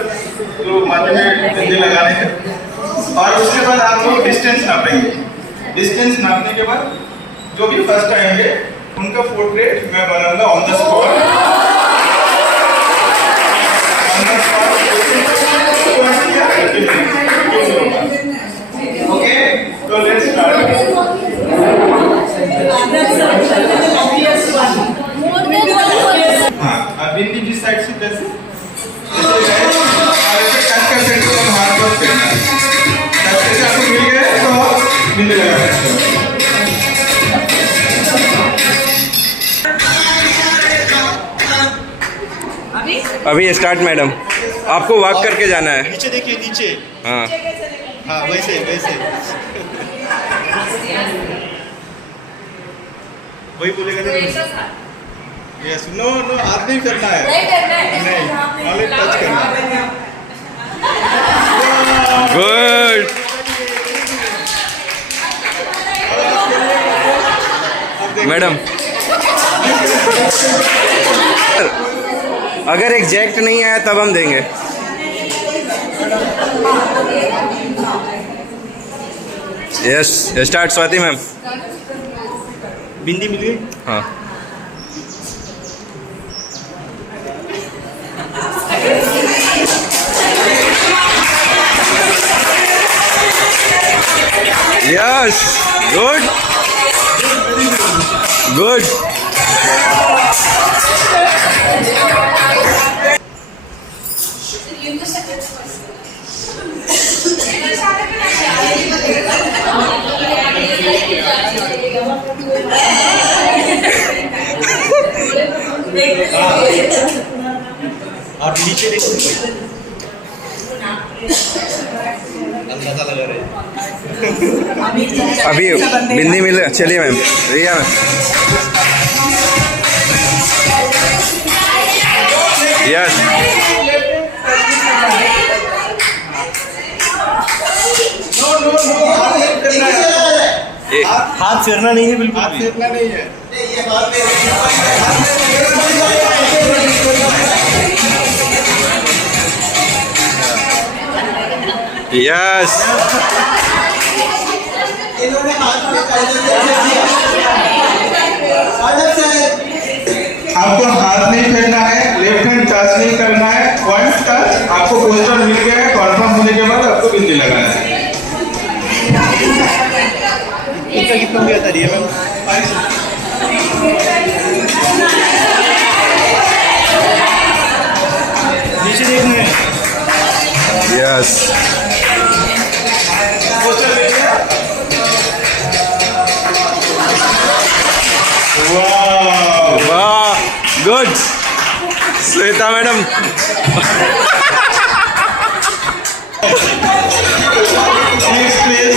जो माथे में बिंदी लगाने हैं और उसके बाद आप लोग डिस्टेंस नापेंगे। डिस्टेंस नापने के बाद जो भी फर्स्ट आएंगे उनका पोर्ट्रेट मैं बनाऊंगा ऑन द स्पॉट। ओके, तो लेट्स स्टार्ट। हाँ, अब बिंदी जिस साइड से कैसे कट कर सकते हो, हाथ पर फेरना। जैसे आपको मिल गए तो बिंदी लगा सकते हो। अभी स्टार्ट मैडम, आपको वॉक करके जाना है। नीचे देखिए, नीचे। हाँ हाँ, वैसे वैसे वही बोलेगा ना। यस, नो नो, हाथ नहीं करना है, नहीं, ऑनली टच करना है। गुड। मैडम अगर एग्जैक्ट नहीं आया तब हम देंगे। Yes, start. स्वाति मैम, बिंदी मिल गई। हाँ यस, गुड गुड। आप नीचे देखो। अभी बिंदी मिल चलिए मैम, रिया मैम। यस, हाथ फेरना नहीं है बिल्कुल भी। इतना नहीं है। यस, आपको हाथ नहीं फेरना है, लेफ्ट हैंड टच नहीं करना है। वन टच आपको पोस्टर मिल गया है, कॉन्फर्म होने के बाद आपको बिंदी लगाना है। इनका कितना भी आता है मैम? नीचे देखना है। यस, पोस्टर मिल गया। वाह, वाह, good Shweta madam. Next please.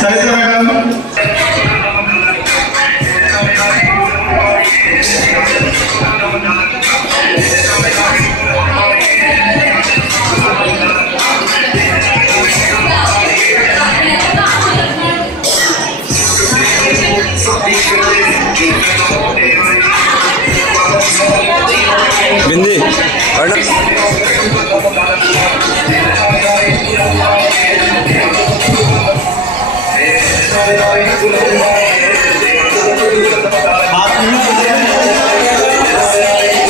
Sarita madam. बिंदी मैडम।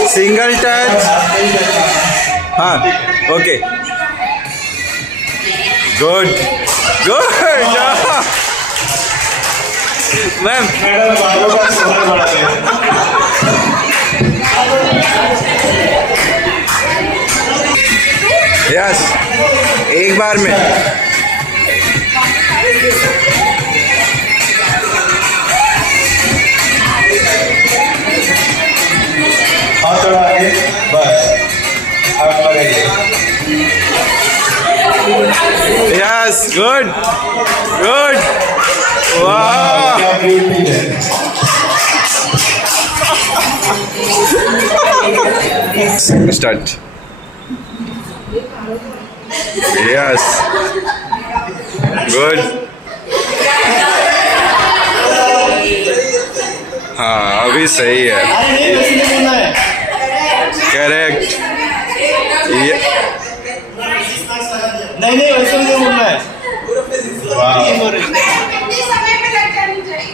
Single touch. हाँ, okay, good good ma'am. Madam बालों का सोना बढ़ाते हैं। यस, एक बार में। हाथ थोड़ा आगे, बस आप लगाइए। यस, गुड गुड, वाह। क्या ब्यूटी है। स्टार्ट। Yes, good. हाँ, अभी सही है, नहीं वैसे नहीं बोलना है। करेक्ट। नहीं नहीं वैसे नहीं बोलना है। ये बोल रहे हैं। कितने समय में लग जानी चाहिए?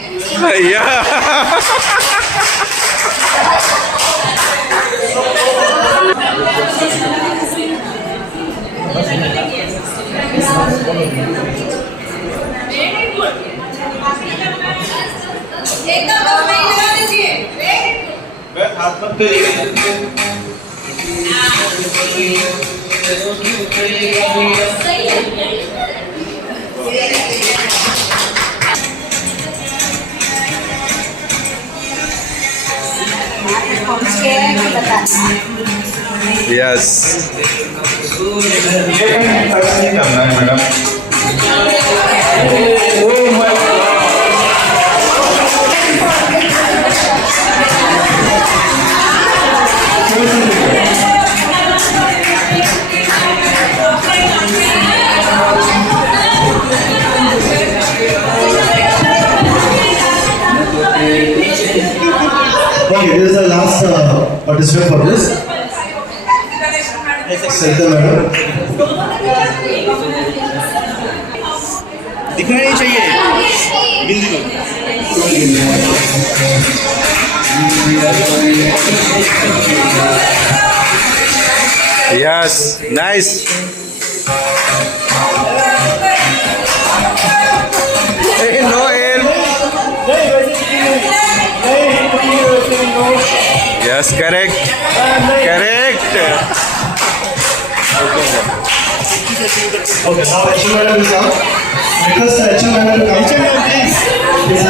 एकदम बस नहीं लगा दीजिए। बस हाथ मत फेरिए। यस, ये टच नहीं करना है madam. Okay, this is the last participant for this. Sarita madam. दिखना नहीं चाहिए बिंदी को। Yes, nice. No help. Yes, correct correct. Okay, now HM madam is out. Request the HM madam to come. नीचे में प्लीज। Please,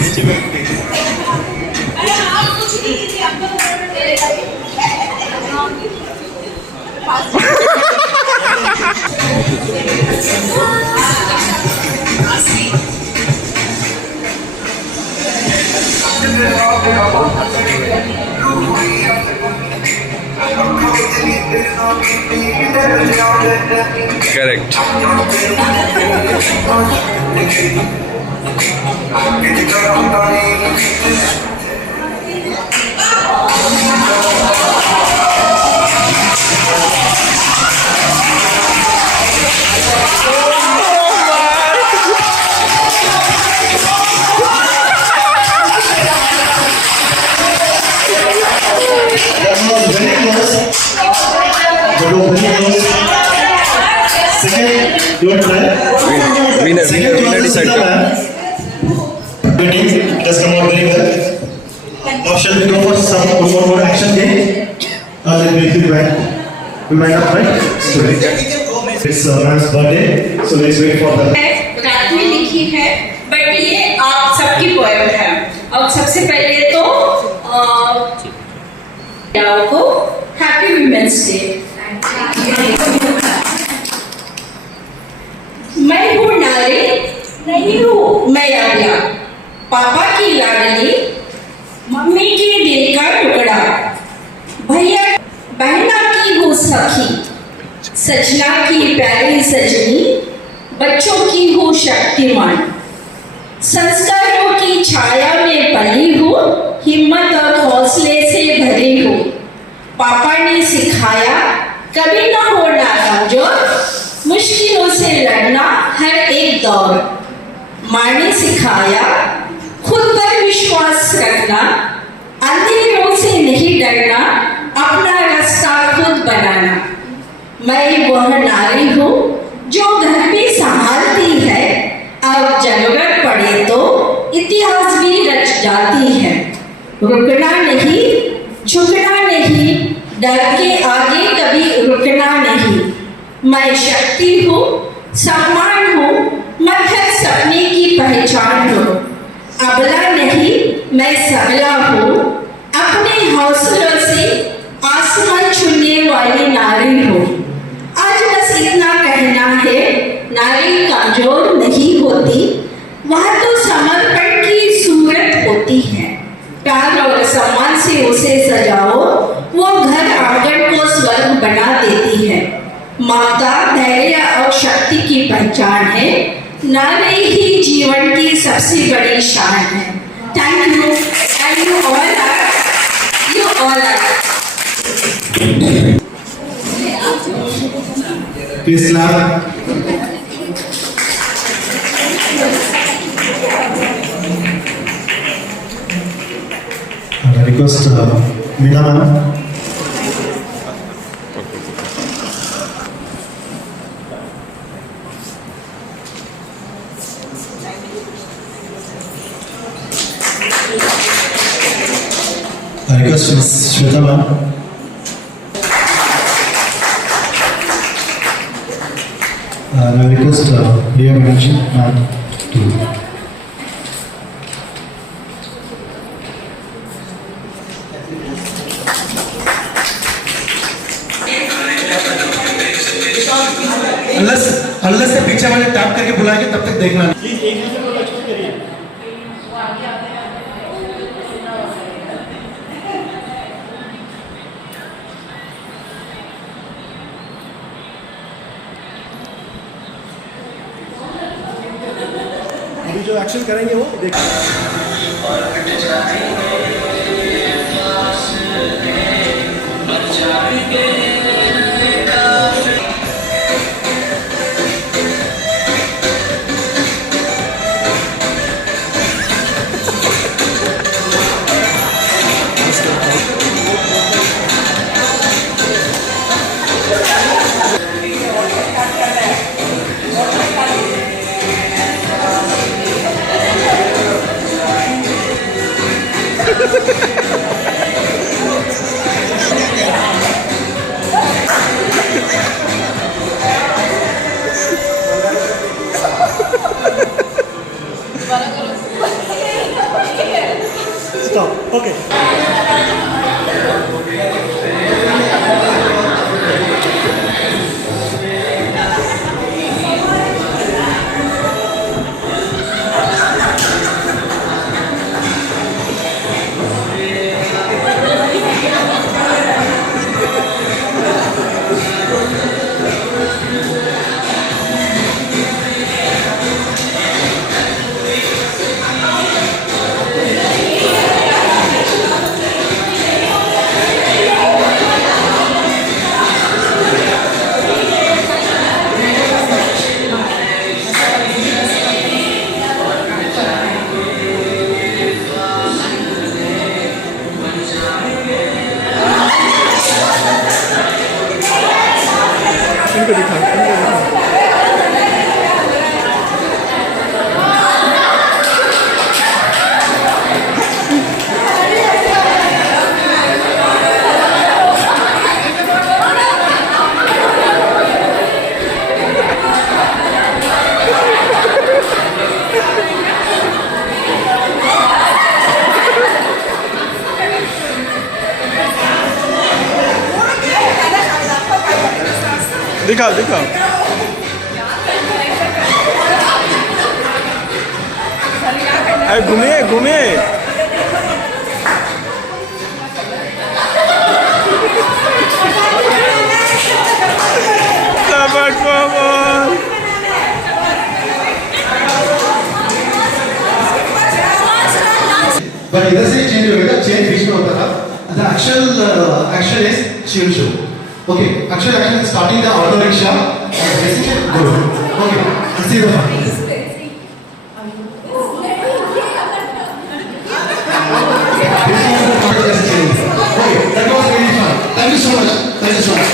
नीचे में please. Correct. That was very close. That was very close. Second, your turn. Winner Second was decide. Sita ma'am. Your team has come out very well. Or shall we go for some more action game? Then we'll be we might have right. Sorry. It's man's birthday, so let's wait for that. रात में लिखी है, बट ये आप सबकी पोएम है। अब सबसे पहले तो को हैप्पी वुमेन्स डे। मैं हूँ नारी, नहीं हूँ मैं अगला, पापा की लाडली, मम्मी के दिल का टुकड़ा, भैया बहना की हूँ सखी, सजना की प्यारी सजनी, बच्चों की हूँ शक्तिमान, संस्कारों की छाया में पली हूँ, हिम्मत और हौसले से भरी हूँ। पापा ने सिखाया कभी ना होना कमजोर, मुश्किलों से लड़ना हर एक दौर। माँ ने सिखाया खुद पर विश्वास रखना, अंधेरों से नहीं डरना, अपना रास्ता खुद बनाना। मैं वह नारी हूँ जो घर भी संभालती है, अब जरूरत पड़े तो इतिहास भी रच जाती है। रुकना नहीं, झुकना नहीं, डर के आगे कभी रुकना नहीं। मैं शक्ति हूँ, सम्मान हूँ, मत्थर सपने की पहचान हूँ। अबला नहीं, मैं सबला हूँ, अपने हौसलों से आसमान छूने वाली नारी हूँ। आज बस इतना कहना है, नारी कमजोर नहीं होती, वह तो समर्पण की सूरत होती है। प्यार और सम्मान से उसे सजाओ, वो घर आंगन को स्वर्ग बना देती है। ममता, धैर्य और शक्ति की पहचान है, नारी ही जीवन की सबसे बड़ी शान है। Thank you and you all are Please clap. I request Meena ma'am. I request Ms. Shweta ma'am. I request Priya Manaji ma'am to. Unless से पीछे वाले टैप करके बुलाएंगे तब तक देखना अभी जो एक्शन करेंगे वो Stop. Okay. दिखाओ दिखाओ अरे घूमिए घूमिए But इधर से चेंज हो गया, चेंज बीच में होता था. The actual action is she will show. Okay, actual action is starting the auto rickshaw. Basically, go. Okay, let's see the fun. Okay, that was really fun. Thank you so much. Thank you so much.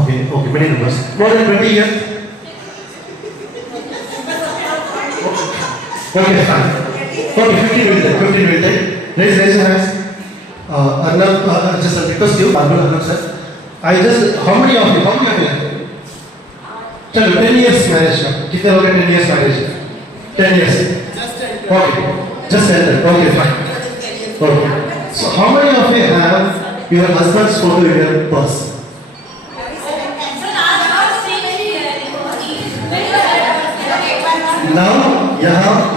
Okay, many numbers. More than 20 years. Okay, fine. Okay, 15 will take. 15 will take. Let's raise your hands. Arnab, just a request you, Arnab sir. How many of you? चलो 10 years marriage का. कितने हो गए 10 years marriage? 10 years. Okay, just tell them. Okay, fine. Okay. So how many of you have your husband's photo in your purse? Now,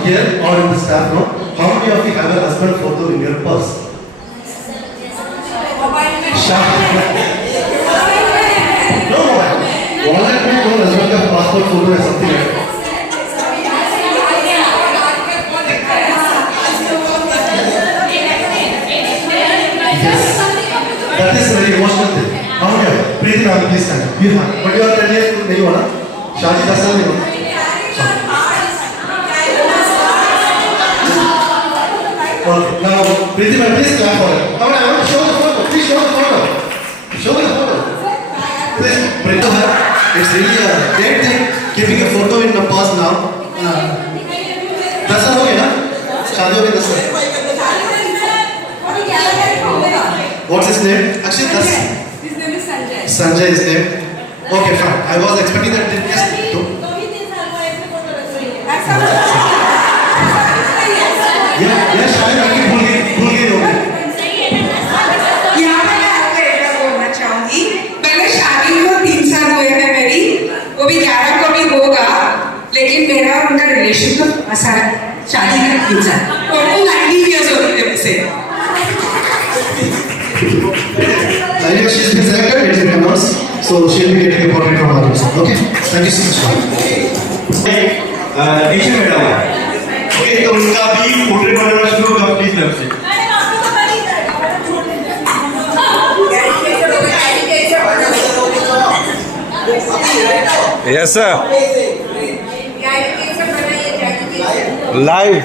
here or in the staff room, how many of you have a husband photo in your purse? No mobile. Wallet में तो husband का passport photo है something like that. Yes, that is very emotional thing. How many? Preeti ma'am, please stand. You have, but you are 10 years नहीं हो ना? शादी 10 साल नहीं हो. Okay, now Preeti ma'am, please clap for it. Now I want to show the photo. Please show the photo. Show the photo. Please, Preeti ma'am, it's really a great thing keeping a photo in the purse now. 10 साल हो गए ना? शादी हो गई 10 साल. What's his name? Actually, that's His name is Sanjay. Sanjay is name. Okay, fine. I was expecting that. Yes. Yeah, शायद आगे भूल गए लोग. यहाँ मैं आपको ऐसा बोलना चाहूंगी, पहले शादी को 3 साल हुए हैं मेरी, वो भी 11 को भी होगा, लेकिन मेरा और उनका रिलेशन तो शादी का 3 साल, टोटल 19 years हो गए मुझसे. Anyway, she's been selected. It's been announced, so she'll be getting a portrait from her person. Okay, thank you so much. Teacher madam है ओके तो उनका भी पोर्ट्रेट बनाना शुरू होगा प्लीज मैम से yes sir live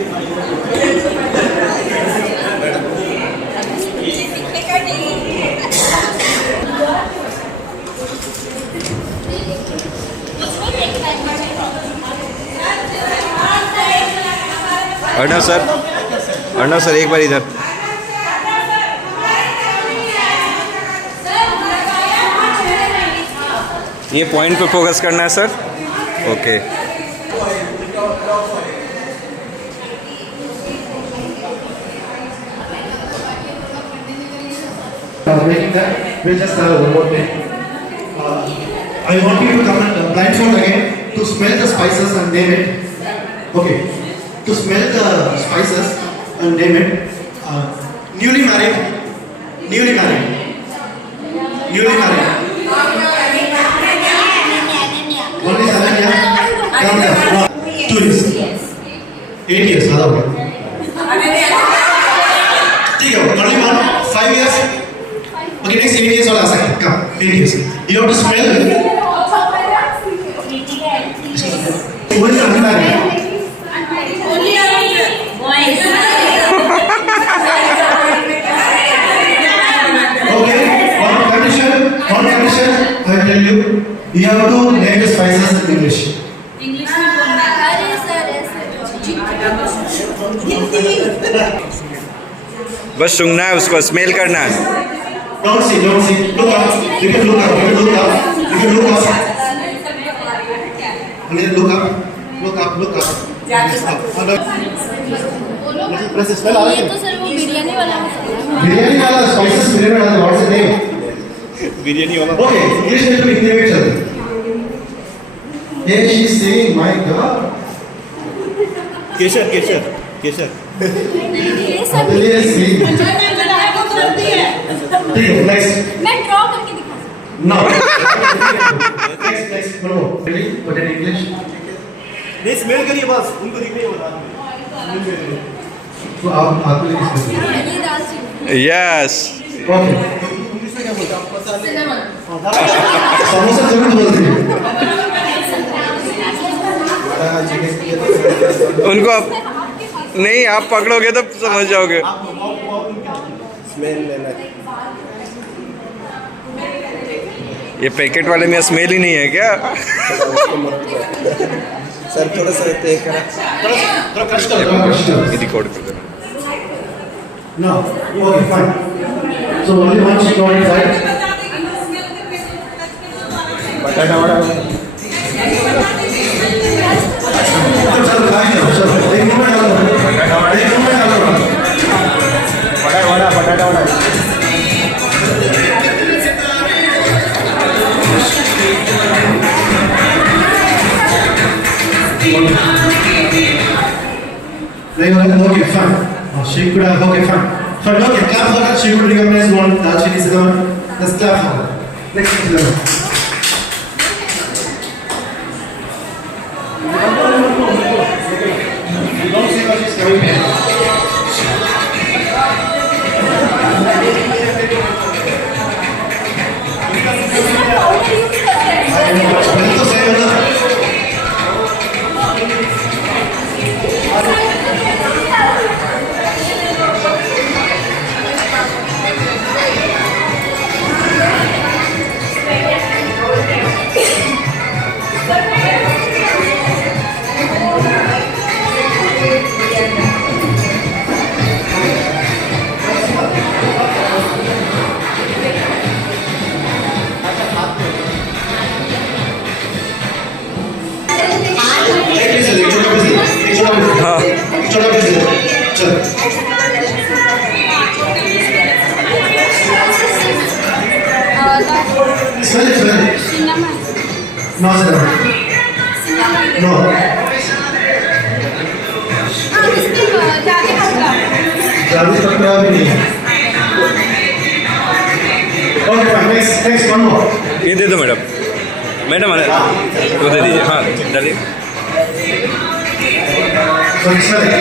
Arnav sir एक बार इधर. ये पॉइंट पे फोकस करना है sir. Okay Making that, we'll just have one more thing. I want you to come and blindfold again to smell the spices and name it. Okay, to smell the spices and name it. Newly married. Only 7 years? 2 years. 8 years, ज़्यादा हो गया. ठीक है, only 5 years. Okay, next 8 years वाला आ सकता है. Come, 8 years. You have to smell. Who is unmarried? Okay, one condition, I will tell you, you have to name the spices in English. बस सूंघना है उसको स्मेल करना है. Don't see, look up, you can look up. And then look up. ये तो सर वो बिरयानी वाला मसाला है. बिरयानी वाला spices बिरयानी वाला, what's the name? बिरयानी वाला Okay, English में तो हिंदी में चल. Yeah, she's saying, my God. Kesar Kesar Kesar Atelier is saying. ठीक है, next. मैं ड्रॉ करके दिखा No. Next, no. Really? But in English? नहीं स्मेल करिए बस उनको दिखने बता तो आप आपको लिख सकते ये दालचीनी यस हो. Okay. सिनेमन समोसा जरूर बोलते हैं. उनको आप नहीं आप पकड़ोगे तो समझ जाओगे ये पैकेट वाले में स्मेल ही नहीं है क्या सर थोड़ा सा ते करा ये रिकॉर्ड कर देना No. Okay, fine. So only one she got inside. बटाटा वड़ा चलो खाएंगे चलो. एक मिनट डालो. बटाटा vada Okay, fine. She could have. Okay, fine. Fine. Okay, clap for her. She could recognize one. Darshini Siddham. Let's clap for her. Next level. Don't see what she's coming here. मैंने तो सही बता. Smell it. Cinnamon No, sir. No. जाके पकड़ा जादू पकड़ा भी नहीं. Okay, fine. Next, one more. ये दे दो मैडम मैडम वो दे दीजिए हाँ डालिए So smell it.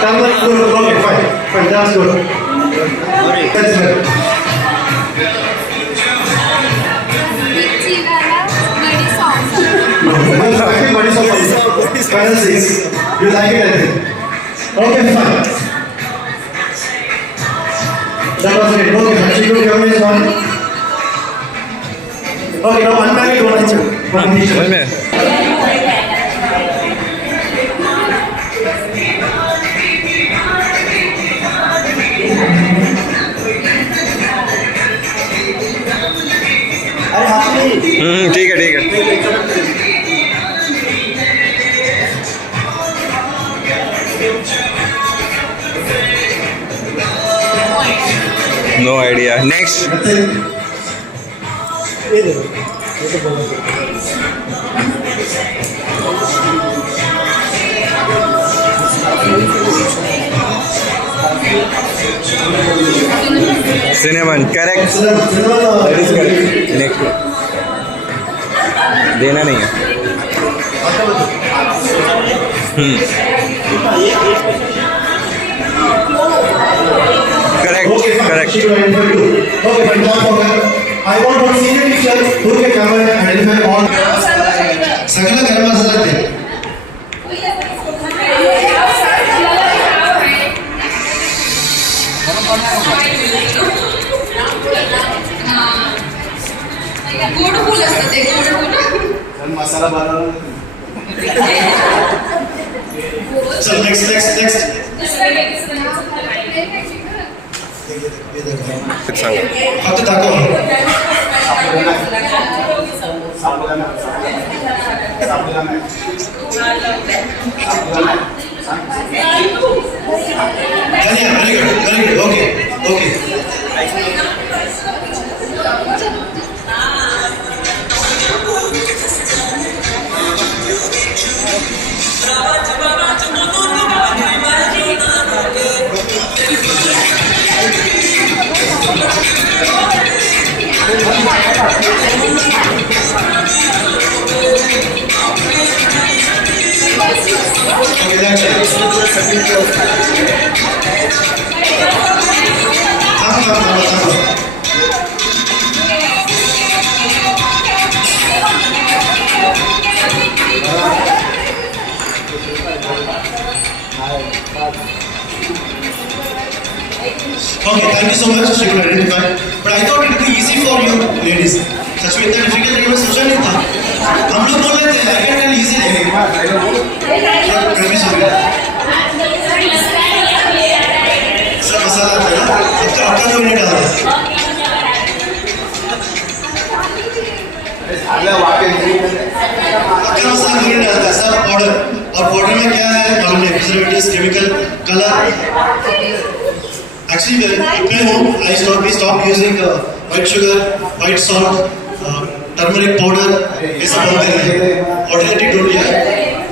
Turmeric good. Okay, fine. That's good. That's good. मिर्ची वाला बड़ी sauce Everybody saw this. Final six. You like it, I think. Okay, fine. That was it. Okay, fine. She could come in one. Okay, now unmarried one teacher. वही में ठीक है no idea next cinnamon correct that is correct next देना नहीं है correct correct Okay, fine. I want one senior teacher who can come and identify all. सगला गरम मसाला दे. गोड फूल असतं ते गोड फूल मसाला बनवला चल next. सांग हाथ दाखव. आपको जाना है? आपको जाना है? Dania, very good, okay. Okay, that's it. Come. Okay, thank you so much. She could identify. But I thought it would be easy for you, ladies. Such में इतना difficult लेकिन मैं सोचा नहीं था. हम लोग बोल रहे थे, I can tell easily. Sir मसाला था ना? अब तो नहीं डाल रहे. अक्का मसाला नहीं डालता, सब पाउडर. और पाउडर में क्या है? मालूम नहीं. Preservatives, chemical, colour. Actually, at home, we stopped using white sugar, white salt, turmeric powder. ये सब बोलते हैं. Alternative don't we have?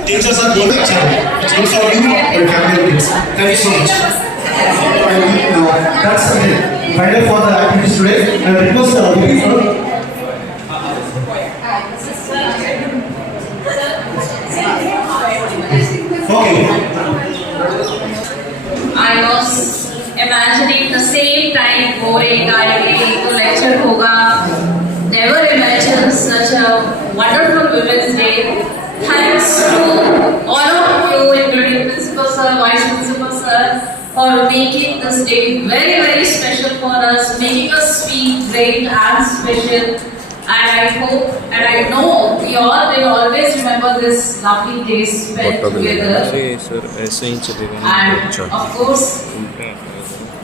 तीन चार साल बोलते अच्छा है. It's good for you and your family kids. Thank you so much. That's final for the activities today. And request Okay. I was imagining the same time boring तो lecture होगा. Never imagined such a wonderful Women's Day. Thanks to all of you, including Principal Sir, Vice Principal Sir, for making this day very, very special for us, making us feel great and special. And I hope and I know you all will always remember this lovely day spent together. And of course,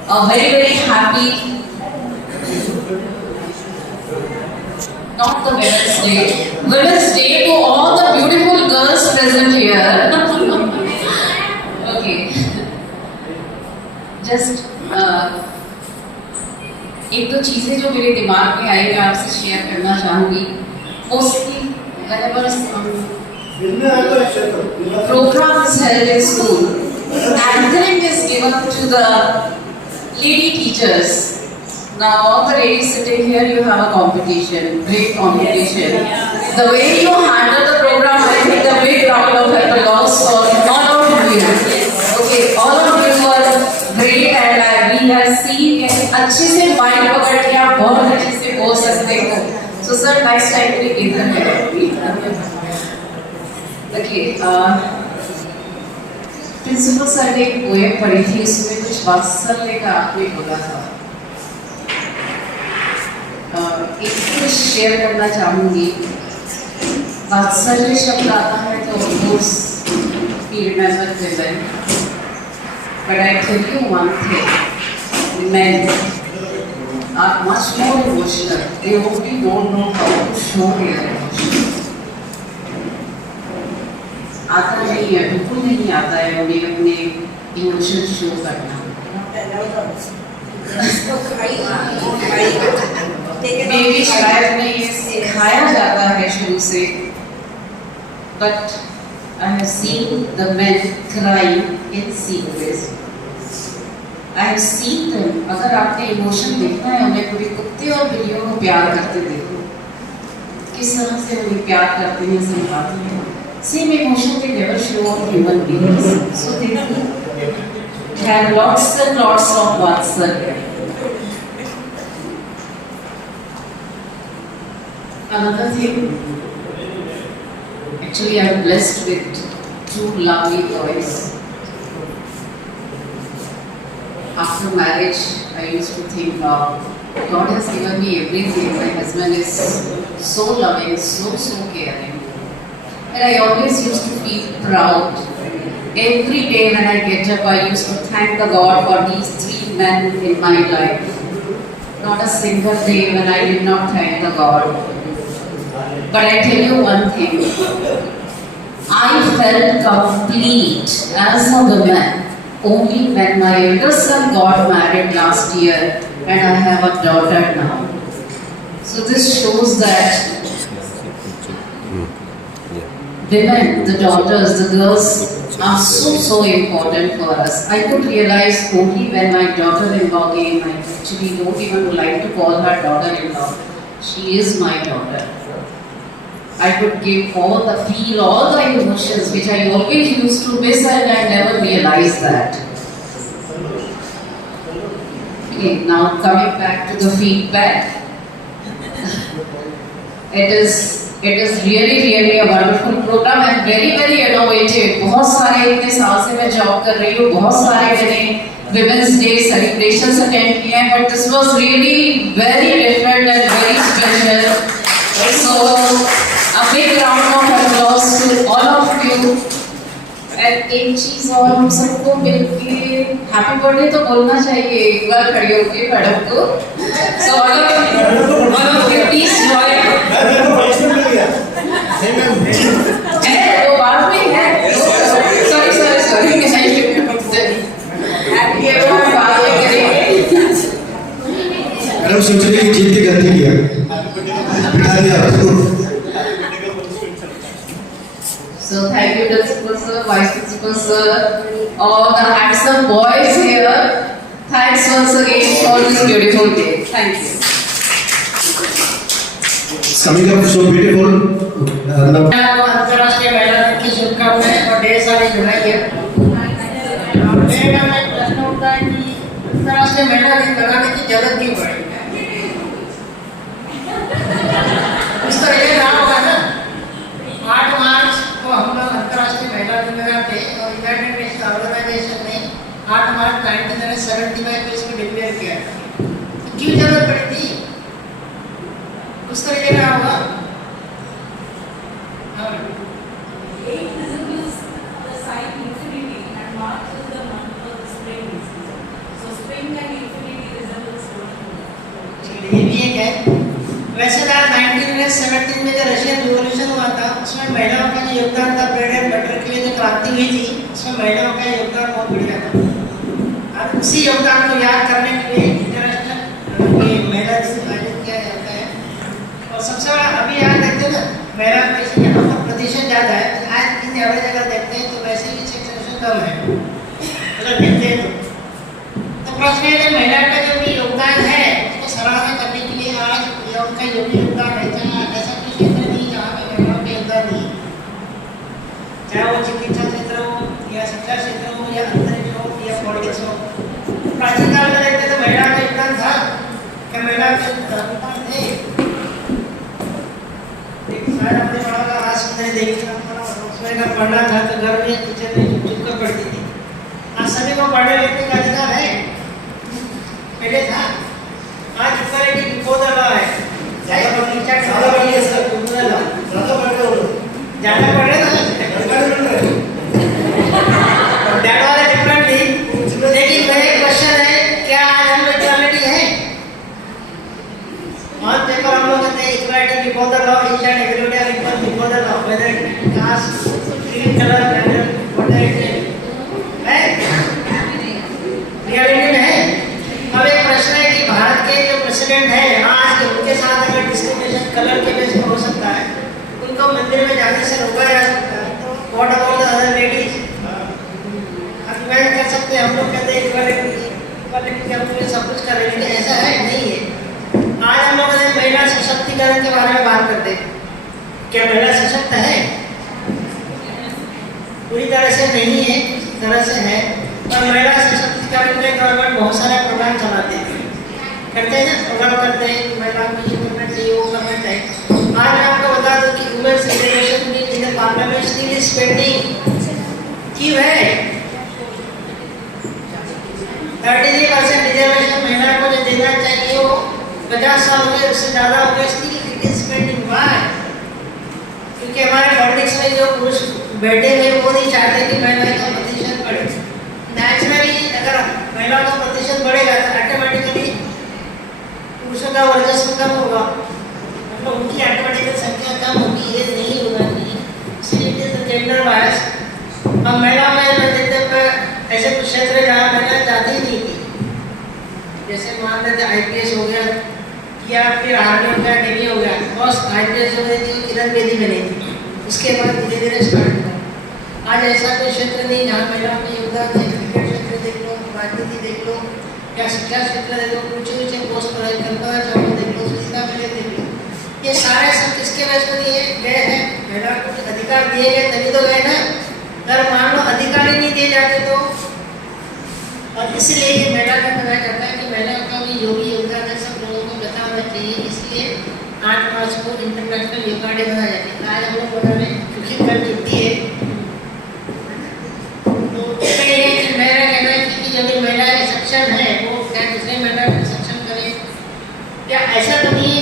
a very, very happy, not the Women's Day to all the beautiful girls present here. Okay. Just एक दो चीजें जो मेरे दिमाग में आई मैं आपसे शेयर करना चाहूंगी. Mostly whenever program is held in school, anchoring is given to the lady teachers. Now all the ladies sitting here, you have a competition, great competition. The way you handle the program, I think the big round of applause for all of you. Okay, all of you are great and we have seen अच्छे से माइक पकड़ के आप बहुत अच्छे से बोल सकते हो. So sir, next time we give them a Okay, principal sir ने एक पोएम पढ़ी थी, उसमें कुछ वात्सल्य का आपने बोला था. एक कुछ शेयर करना चाहूंगी. वात्सल्य शब्द आता है तो of course we remember women. But I tell you one thing, men are much more emotional. They only don't know how to show their emotion. आता नहीं है, बिल्कुल नहीं आता है उन्हें अपने इमोशन शो करना. मेरी शायद में ये सिखाया जाता है शुरू से. But I have seen the men crying in secret. I have seen them. अगर आपने इमोशन देखना है उन्हें पूरी कुत्ते और बिल्लियों को प्यार करते देखो. किस तरह से उन्हें प्यार करते हैं समझाते हैं. Same emotion they never show on human beings. So they have lots and lots of Vatsalya. Another thing, actually I am blessed with two lovely boys. After marriage, I used to think, God has given me everything. My husband is so loving, so caring. And I always used to feel proud. Every day when I get up, I used to thank the God for these three men in my life. Not a single day when I did not thank the God. But I tell you one thing, I felt complete as a woman only when my elder son got married last year and I have a daughter now. So this shows that women, the daughters, the girls are so important for us. I could realize only when my daughter-in-law came. I actually don't even like to call her daughter-in-law. She is my daughter. I could feel all the emotions which I always used to miss and I never realized that. Okay, now coming back to the feedback. It is really a wonderful program and very innovative. बहुत सारे इतने साल से मैं जॉब कर रही हूँ, बहुत सारे मैंने Women's Day celebrations attend किए हैं, but this was really very different and very special. So a big round of applause to all of you. And एक चीज और हम सबको मिलके हैप्पी बर्थडे तो बोलना चाहिए एक बार खड़े होके मैडम को. So all of you please join. वो बात में है. Sorry. हैप्पी बर्थडे बात में करेंगे. मैडम सोच रही है जीत के गलती किया, बिठा दिया आपको. So thank you Principal Sir, Vice Principal Sir, all the handsome boys here. Thanks once again for this beautiful day. Thank you. Coming up so beautiful. अंतर्राष्ट्रीय महिला दिन की शुभकामनाएं और ढेर सारी बधाई है. मेरा में प्रश्न उठता है कि अंतर्राष्ट्रीय महिला दिन लगाने की जरूरत क्यों पड़ी? इस तरह ये रहा होगा ना. 8 मार्च को हम लोग अंतर्राष्ट्रीय महिला दिन लगाते और यूनाइटेड नेशन ऑर्गेनाइजेशन ने 8 मार्च 1975 को इसको डिक्लेयर किया. तो क्यों जरूरत पड़ी थी? उस तरह ये रहा होगा. ये भी एक है. वैसे था 1917 में जो रशियन रिवॉल्यूशन हुआ था उसमें महिलाओं का जो योगदान था ब्रेड एंड बटर के लिए जो क्रांति हुई थी उसमें महिलाओं का योगदान बहुत बढ़िया था. और उसी योगदान को याद करने के लिए इंटरनेशनल महिला दिवस आयोजित किया जाता है. और सबसे बड़ा अभी याद देखते हैं ना महिला पैसे यहाँ पर प्रतिशत ज़्यादा है. आज इन एवरेज अगर देखते हैं तो वैसे भी 6% कम है अगर देखते हैं तो प्रश्न है कि महिला का जो भी योगदान है उसको सराहना करने के लिए आज उनका जो भी योगदान है जहाँ ऐसा कोई क्षेत्र नहीं जहाँ पे महिलाओं का योगदान नहीं है. चाहे वो चिकित्सा क्षेत्र हो या शिक्षा क्षेत्र हो या अंतरिक्ष हो या पॉलिटिक्स हो. प्राचीन काल में देखते तो महिला का योगदान था कि महिला के योगदान थे. शायद अपने बड़ा का आज सुनने देखी उसमें अगर पढ़ना था तो घर में टीचर ने चुप कर पढ़ती थी. आज सभी को पढ़ने लिखने का अधिकार है, पहले था. आज इक्वालिटी बिफोर द लॉ है. ज़्यादा पढ़ रहे ना दैट वाला डिफरेंटली. लेकिन मेरा क्वेश्चन है क्या आज हम लोग इक्वालिटी है? और पेपर हम लोग कहते हैं equality before the law is and everybody are equal before the law whether caste skin colour gender whatever है. रियलिटी में है. अब एक प्रश्न है कि भारत के जो प्रेसिडेंट है आज उनके साथ अगर डिस्क्रिमिनेशन कलर के बेस पर हो सकता है, उनको मंदिर में जाने से रोका जा सकता है. What about the other ladies? कर सकते हैं हम लोग कहते हैं इक्वालिटी के हम लोग सब कुछ कर रहे हैं, लेकिन ऐसा है नहीं है. आज हम लोग महिला सशक्तिकरण के बारे में बात करते हैं. क्या महिला सशक्त है? पूरी तरह से नहीं है, तरह से है. और महिला सशक्तिकरण के लिए गवर्नमेंट बहुत सारे प्रोग्राम चलाते हैं, करते हैं ना. प्रोग्राम करते हैं महिलाओं को ये करना चाहिए वो करना चाहिए. आज मैं आपको बता दूं कि women's reservation bill in the parliament still is pending. क्यों है? 33% रिजर्वेशन महिला को जो देना चाहिए वो 50 साल हो गए उससे ज़्यादा हो गए. Still it is pending. Why? क्योंकि हमारे पॉलिटिक्स में जो पुरुष बैठे हुए वो नहीं चाहते कि महिला का प्रतिशत बढ़े. नेचुरली अगर महिलाओं का प्रतिशत बढ़ेगा तो ऑटोमेटिकली पुरुषों का वर्चस्व कम होगा, मतलब उनकी ऑटोमेटिकल संख्या कम होगी. ये नहीं होगा. इसलिए इट इज द जेंडर क्षेत्र जहाँ मैंने जाती नहीं थी, जैसे मान लेते IPS हो गया या फिर आर्मी हो गया, नेवी हो गया, बस IPS हो गई थी, किरण बेदी में नहीं थी, उसके बाद धीरे धीरे स्टार्ट हुआ। आज ऐसा कोई क्षेत्र नहीं जहाँ महिलाओं का योगदान है। क्रिकेट क्षेत्र देख लो, राजनीति देख लो, या शिक्षा क्षेत्र देख लो, ऊंचे ऊंचे पोस्ट पर कल्पना चावला देख लो, सुनीता विलियम्स देख लो, ये सारे सब किसके वजह से दिए गए हैं? महिला को अधिकार दिए गए तभी तो गए ना। अगर मान लो अधिकार ही नहीं दिए जाते तो, और इसलिए ये महिला का बताया जाता है कि महिलाओं का भी जो भी योगदान है सब लोगों को पता होना चाहिए। इसलिए 8 मार्च को इंटरनेशनल योगा डे मनाया जाता है। आज हम लोग बनाने क्योंकि कल छुट्टी है, तो इसका ये है कि मेरा कहना है कि जब महिलाएं सक्षम है वो क्या दूसरे महिला को सक्षम करें। क्या ऐसा तो नहीं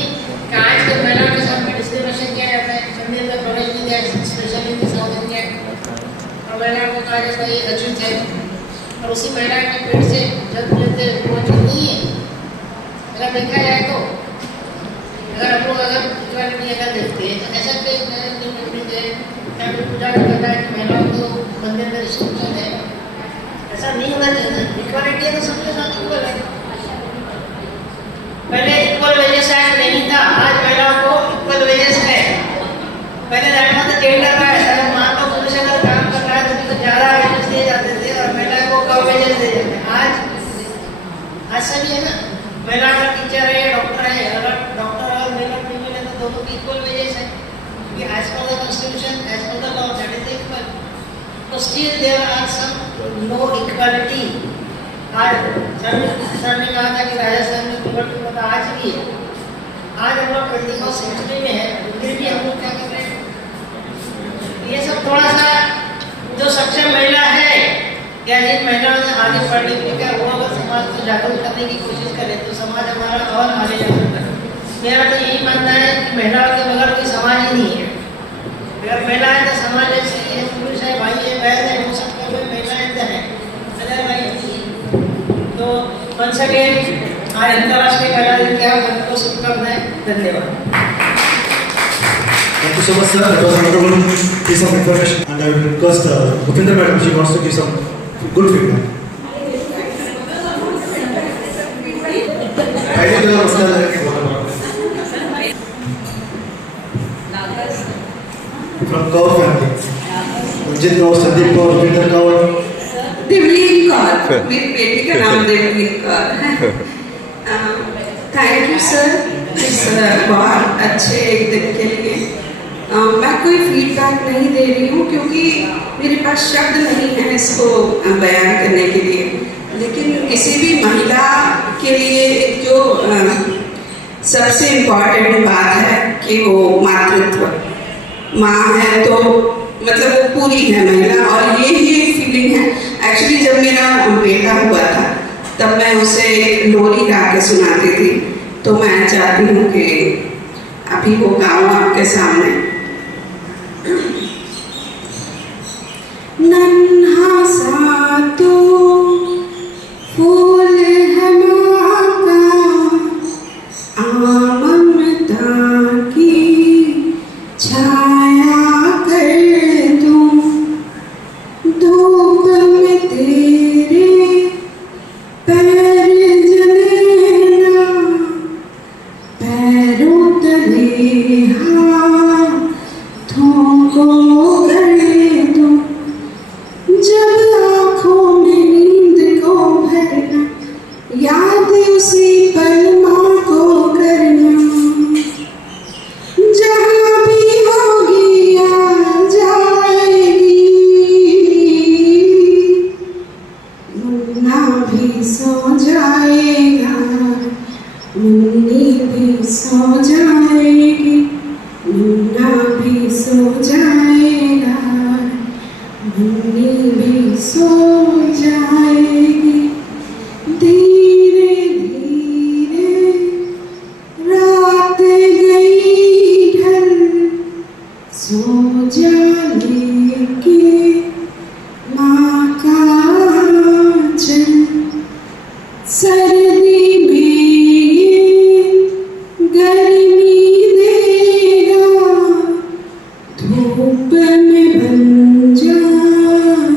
कि आज के महिलाओं के साथ में डिस्क्रिमिनेशन किया जाता है, संविधान में प्रवेश नहीं दिया, स्पेशली इन साउथ इंडिया, और महिलाओं को कहा जाता है ये अछूत है, और उसी महिला के पेट से जब लेते वो अछूत नहीं है। अगर देखा जाए तो अगर हम लोग अगर इक्वालिटी अगर देखते हैं तो ऐसा कोई पंडित है या फिर पूजा भी करता है कि महिलाओं को मंदिर में रिस्ट्रिक्शन है, ऐसा नहीं होना चाहिए। इक्वालिटी है तो सबके साथ इक्वल है। पहले इक्वल वेजेस नहीं था, आज महिलाओं को इक्वल वेजेस है। पहले रहता था जेंडर का ऐसा, मान लो पुरुष अगर काम कर रहा है तो ज़्यादा वेजेस दिए जाते थे और महिला को कम वेजेस दिए जाते हैं। आज सभी है ना, महिला अगर टीचर है या डॉक्टर है, अगर डॉक्टर और महिला फीमेल है तो दोनों की इक्वल वेजेस है, क्योंकि as per the constitution, as per the law that is equal. तो still there are some no equality. आज सर ने कहा था कि राजस्थान में इक्वालिटी होता आज भी है। आज हम लोग 21st सेंचुरी में है, फिर भी हम लोग क्या कर रहे हैं? ये सब थोड़ा सा जो सक्षम महिला है या जिन महिलाओं ने आगे पढ़ लिख लिखा वो अगर समाज को जागरूक करने की कोशिश करे तो समाज हमारा और आगे जा सकता है। मेरा तो यही मानना है कि महिलाओं के बगैर कोई समाज ही नहीं है। अगर महिला है तो समाज ऐसे ही है, पुरुष है, भाई है, बहन है, वो सब कोई महिलाएं तो है, अदर भाई। तो वंस अगेन आज अंतर्राष्ट्रीय महिला दिन के सबको शुभकामनाएं। धन्यवाद। Thank you so much, sir. That was a wonderful piece of information, and I will request Bhupinder madam, she wants to give some good feedback. From Kaur family, Ranjit Kaur, Sandeep Kaur, Bhupinder Kaur. देवलीन कौर, मेरी बेटी का नाम देवलीन कौर। थैंक यू सर इस बहुत अच्छे एक दिन के लिए। मैं कोई फीडबैक नहीं दे रही हूँ क्योंकि मेरे पास शब्द नहीं है इसको बयान करने के लिए, लेकिन किसी भी महिला के लिए जो सबसे इम्पोर्टेंट बात है कि वो मातृत्व, माँ है तो मतलब वो पूरी है महिला। और ये ही एक फीलिंग है। एक्चुअली जब मेरा बेटा हुआ था तब मैं उसे एक लोरी गा के सुनाती थी, तो मैं चाहती हूँ कि अभी वो गाऊँ आपके सामने। नन्हा सा तो फूल है माँ का, ममता की छाया कर दूं, धूप में तेरे पैर जलेना, पैरों तले हाथों को गले दूं, जब आँखों में नींद को भरना, याद उसी पल माँ को करना, जहाँ भी होगी आ जाएगी, मुन्ना भी सो जाएगा, मुन्नी भी सो जाएगी, मुन्ना भी सो जाएगा, मुन्नी भी सो जाएगी। धीरे धीरे रात गई ढल, सो जाने के माँ का आँचल, सर्दी में ये गर्मी देगा, धूप में बन जाएगी।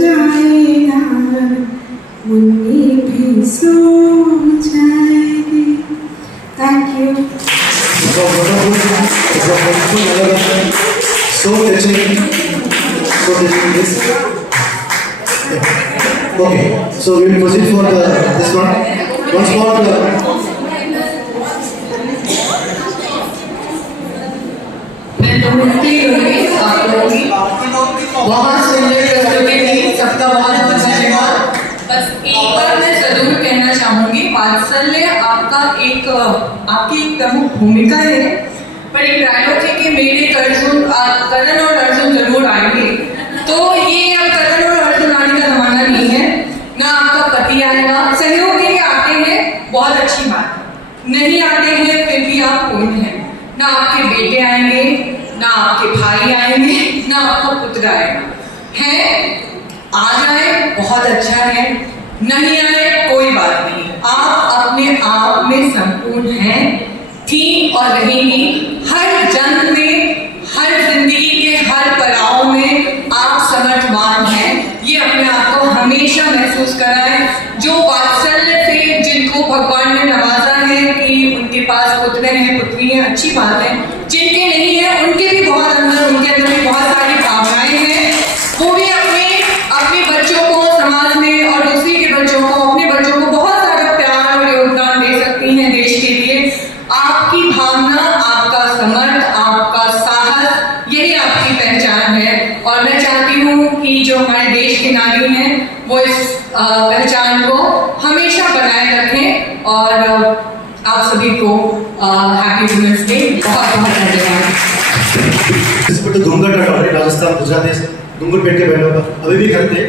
जाएगा, मुन्नी भी सो जाएगी। Thank you. So touching, this. Okay, so we will proceed for this one. Once more. मैं ढूंढती हुई आप लोगों की बहुत सुंदर प्रस्तुति थी, सबका बहुत बहुत धन्यवाद। बस एक बार मैं जरूर कहना चाहूंगी, वात्सल्य आपका आपकी एक प्रमुख भूमिका है, पर एक डायलॉग है कि मेरे करण और अर्जुन जरूर आएंगे। तो ये अब करण और अर्जुन आने का जमाना नहीं है, ना आपका पति आएगा, सहयोग के लिए आते हैं, बहुत अच्छी बात है, नहीं आते हैं फिर भी आप पूर्ण हैं। ना आपके बेटे आएंगे, ना आपके भाई आएंगे, ना आपका पुत्र आएगा। है आ जाए बहुत अच्छा है, नहीं आए कोई बात नहीं, आप अपने आप में संपूर्ण हैं, थी और रहेंगी। हर जंग में, हर जिंदगी के हर पड़ाव में आप समर्थवान हैं, ये अपने आप को हमेशा महसूस कराएं। जो वात्सल्य से जिनको भगवान ने नवाजा है कि उनके पास पुत्र हैं, पुत्री हैं, अच्छी बात है। जिनके नहीं है उनके भी बहुत अंदर, उनके अंदर भी बहुत सारी भावनाएं हैं, वो भी अपने बच्चों को समाज में और दूसरे के बच्चों को, अपने बच्चों को बहुत सारा प्यार और योगदान दे सकती हैं देश के लिए। आपकी भावना, आपका समर्थ, आपका साहस, यही आपकी पहचान है। और मैं चाहती हूँ कि जो हमारे देश के नारी हैं वो इस पहचान को हमेशा बनाए रखें। और आप सभी को हैप्पी वुमेन्स डे, बहुत बहुत धन्यवाद। राजस्थान, गुजरात, डूंगर पेट के बैठो पर अभी भी करते हैं।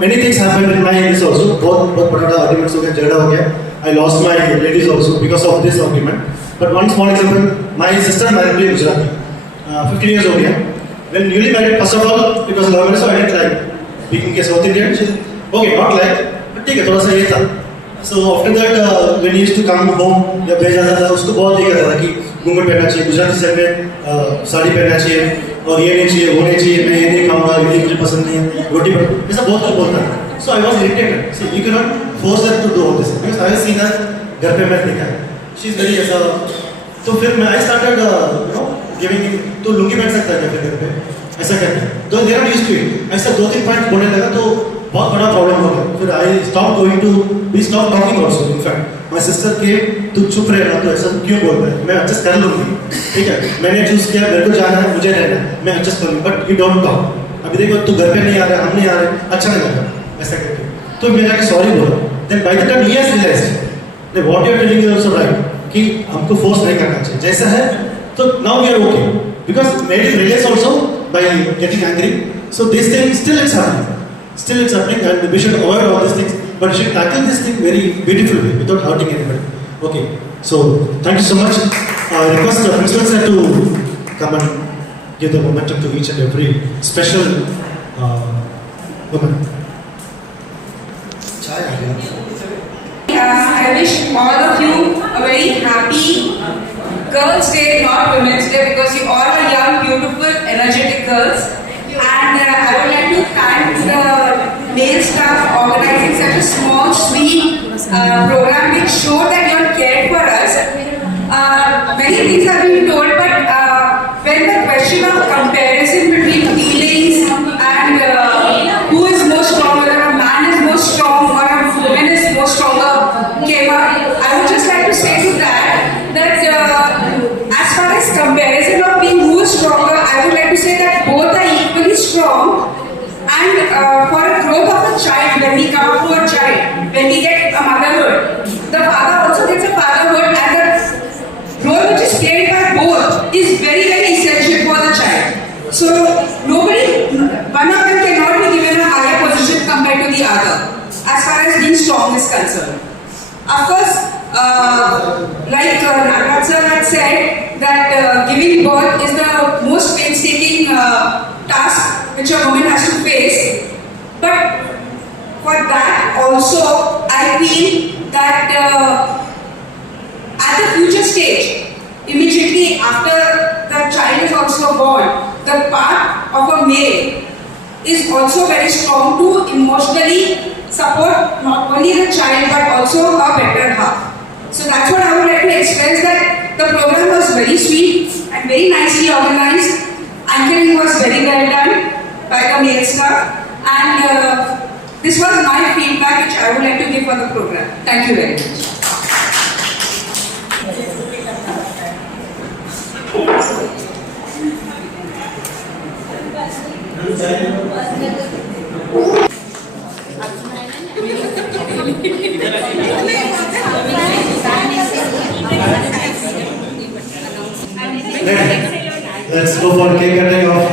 Many things happened in my this also. बहुत बड़ा arguments हो गया, झगड़ा हो गया. I lost my ladies also because of this argument. But one small example, my sister married me in Gujarati. 15 years हो गया. When newly married, first of all, it was love marriage, so I didn't like speaking a South Indian. She said, okay, not like, but ठीक है, थोड़ा सा ये था. So after that, when he used to come home, जब भेज जाता था, उसको बहुत ये कहता था कि घूंघट पहनना चाहिए, गुजराती साइड में साड़ी पहनना चाहिए, और ये नहीं चाहिए, वो नहीं चाहिए, मैं ये नहीं खाऊंगा, ये मुझे पसंद नहीं है, रोटी पर ऐसा बहुत कुछ बोलता है। So I was irritated. See you can not force her to do all this because I have seen her घर पे मैं देखा है, शी इज वेरी ऐसा। तो फिर मैं आई स्टार्टेड गिविंग, तो लुंगी पहन सकता है क्या घर पे, ऐसा कहते हैं, तो they are used to it. ऐसा 2-3 पॉइंट बोलने लगा तो बहुत बड़ा प्रॉब्लम हो गया। फिर I stop going to, we stop talking also. In fact my sister के तू चुप रहना, तो ऐसा क्यों बोलता है, मैं एडजस्ट कर लूँगी, ठीक है, मैंने चूज किया, मेरे को जाना है, मुझे रहना है, मैं एडजस्ट करूँगी, बट यू डोंट टॉक। अभी देखो तू घर पे नहीं आ रहा, हम नहीं आ रहे, अच्छा नहीं लगा ऐसा करके, तो मैं जाके सॉरी बोला। Then by the time he has realised what you are telling is also right, कि हमको फोर्स नहीं करना चाहिए, जैसा है तो now we are okay because made it realise also by getting angry. So this thing still it's happening and we should avoid all these things, but we should tackle this thing very beautifully without hurting anybody. Okay, so thank you so much. I request the principal sir to come and give the momentum to each and every special woman. I wish all of you a very happy Girls' Day, not Women's Day, because you all are young, beautiful, energetic girls. And I would like to thank the male staff organizing such a small, sweet program which showed that you all cared for us. Many things have been told, but when the question of comparison between feelings and who is more strong, whether a man is more strong or a woman is more stronger, came up, I would just like to say to that as far as comparison of being who is stronger, I would like to say that both are equally strong. And for a growth of a child, when we come up to a child, when we get a motherhood, the father also gets a fatherhood, and the role which is played by both is very, very essential for the child. So one of them cannot be given a higher position compared to the other, as far as being strong is concerned. Of course, like Nagaraj sir had said, that giving birth is the most painstaking task which a woman has to face. But for that also, I feel that at the future stage, immediately after the child is also born, the part of a male is also very strong to emotionally support not only the child but also her better half. So that's what I would like to express, that the program was very sweet and very nicely organized. Anchoring was very well done by the male staff, and this was my feedback which I would like to give for the program. Thank you very much. Let's go for cake cutting off.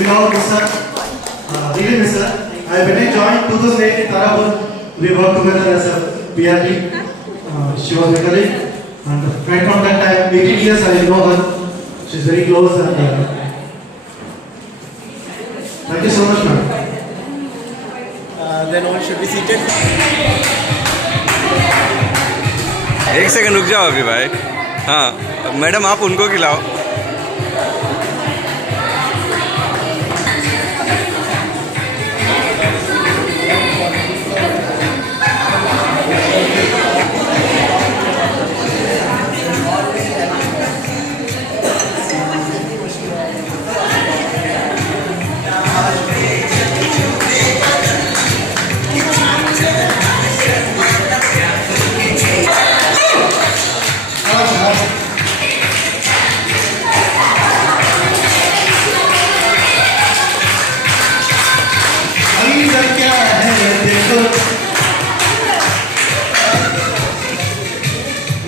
We all miss her, really miss her. When I joined 2008 in Tarapur, we worked together as a PRT. She was my colleague, and right from that time, 18 years I know her. She's very close, and thank you so much, ma'am. Then all should be seated. एक सेकंड रुक जाओ अभी भाई. हाँ मैडम आप उनको खिलाओ.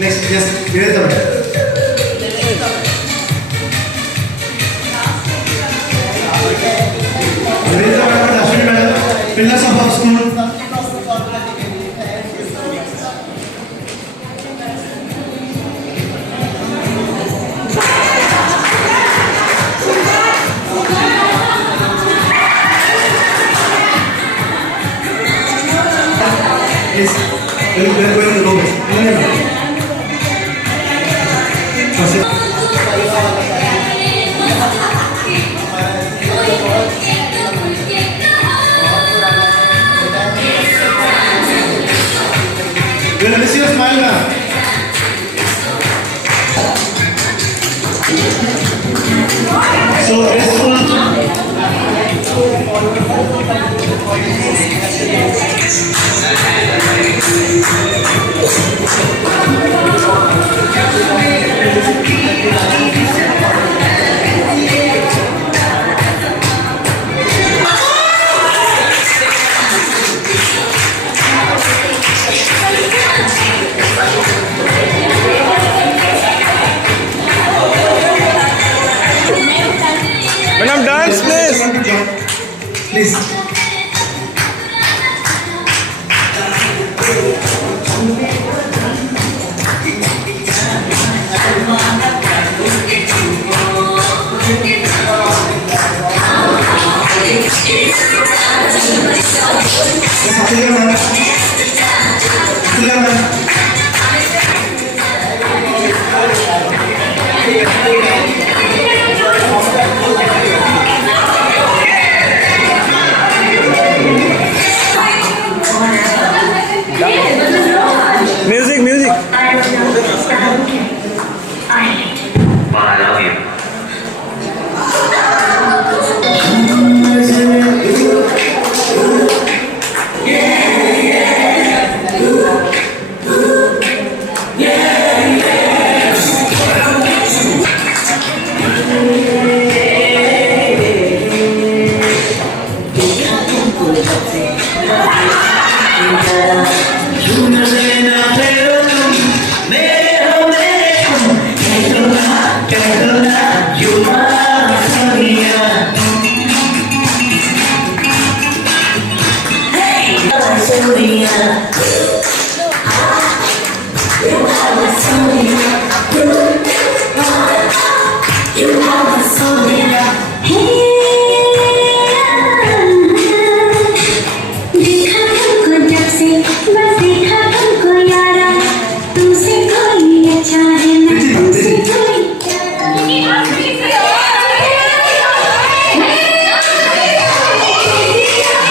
Next, yes, here is the one. Here is the one, Ashwini madam, pillars of our school. Yes, we are going to the lowest. so graceful. Madam, dance please. Please. Music, music.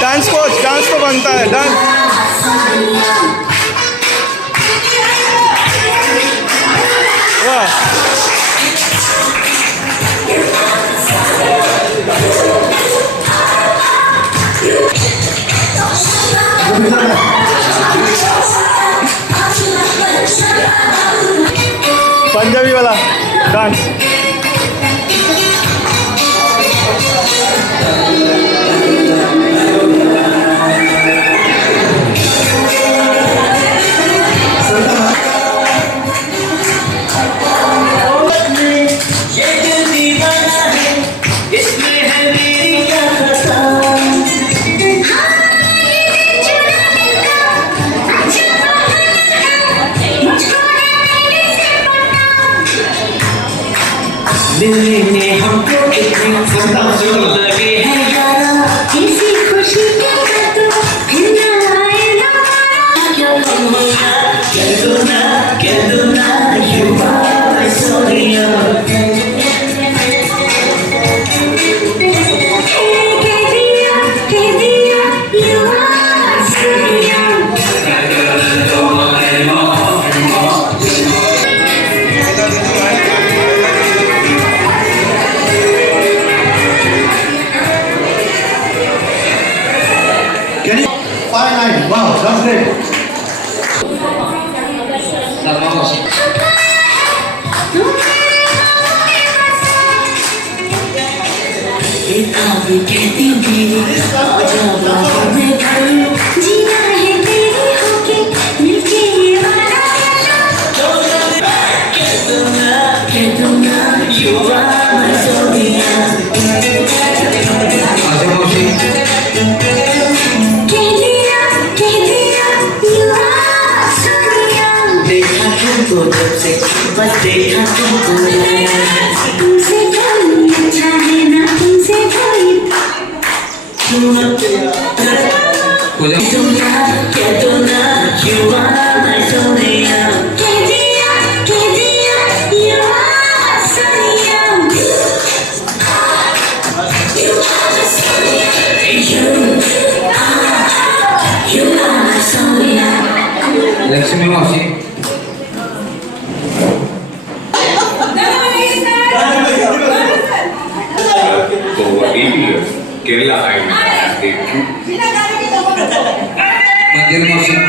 Dance coach, dance तो बनता है डांस. वाह. पंजाबी वाला डांस. दिल्ली में हमको कितने लगे हैं यारा, किसी खुशी के बातों फिर न आए ना क्या कहूँगा, कह दो ना you are my Sonia. कह दिया you are my Sonia. Wow, that's great. कहती मेरी जीना है तेरी होके मिलके ये वाला कह दूंगा you are my Sonia. कह दिया you are Sonia. देखा तुमको जब से बस देखा तुमको तुमसे कोई अच्छा है ना तुमसे कोई कह दो ना you are my Sonia. कह दिया you are Sonia. You are my Sonia. You are my Sonia. Lakshmi मौसी. केरला आइड मंदिर मौसम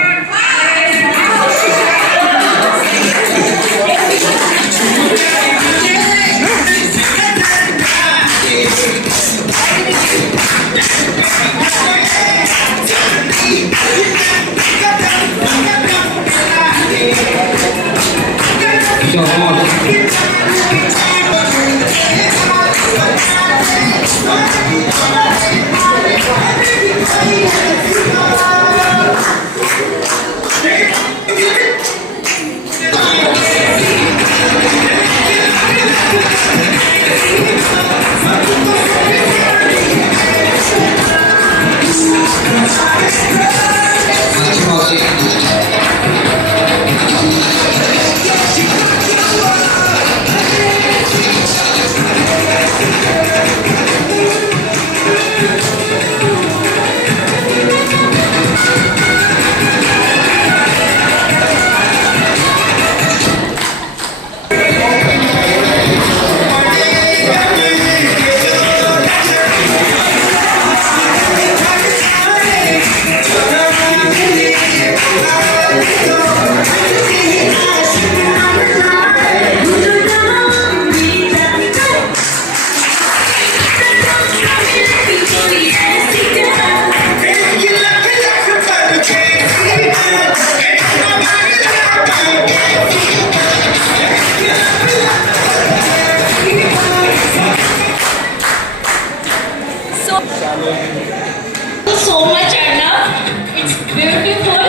So much, Arnab. It's beautiful,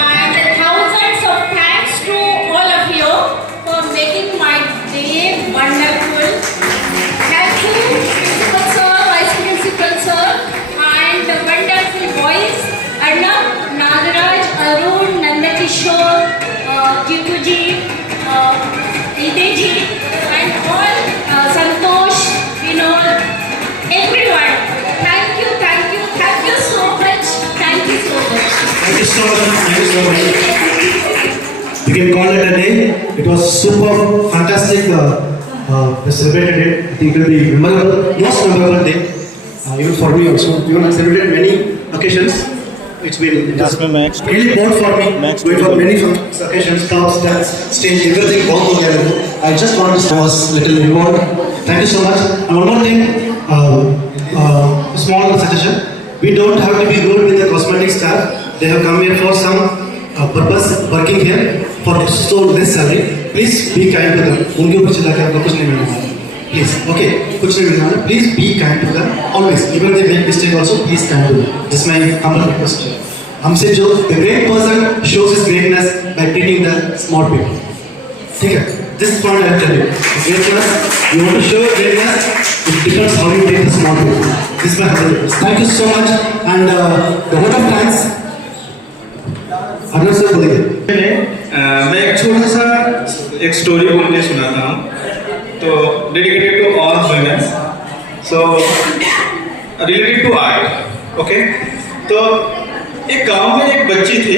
and thousands of thanks to all of you for making my day wonderful. Thank you, Principal Sir, Vice Principal Sir, and the wonderful boys, Arnab, Nagaraj, Arun, Nandakishore, Jituji, Ideji, and all, Santosh, Vinod, everyone. Thank you so much. Thank you so much. Thank you so much. Thank you so much. We can call it a day. It was super fantastic. We celebrated it. I think it will be memorable, most memorable day. Even for me also. Even I celebrated many occasions. It's been really bored for me. Going for many occasions, stops, dance, stage, everything both together. I just want to was a little involved. Thank you so much. And one more thing, small suggestion. We don't have to be rude with the cosmetic staff. They have come here for some purpose, working here for so less salary. Please be kind to them. उनके ऊपर चिल्ला के आपको कुछ नहीं मिलने वाला. Please, okay, कुछ नहीं मिलने वाला. Please be kind to them. Always, even if they make mistake also, please kind to them. This is my humble request. हमसे जो the great person shows his greatness by treating the small people. ठीक है? This is what I have to tell you. Greatness, you want to show your greatness. It depends how you take the small people. This is my humble request. Thank you so much, and the vote of thanks. Arnab sir बोलिए. मैं एक छोटा सा एक स्टोरी बोल के सुनाता हूँ तो dedicated to all women so related to art okay तो एक गांव में एक बच्ची थी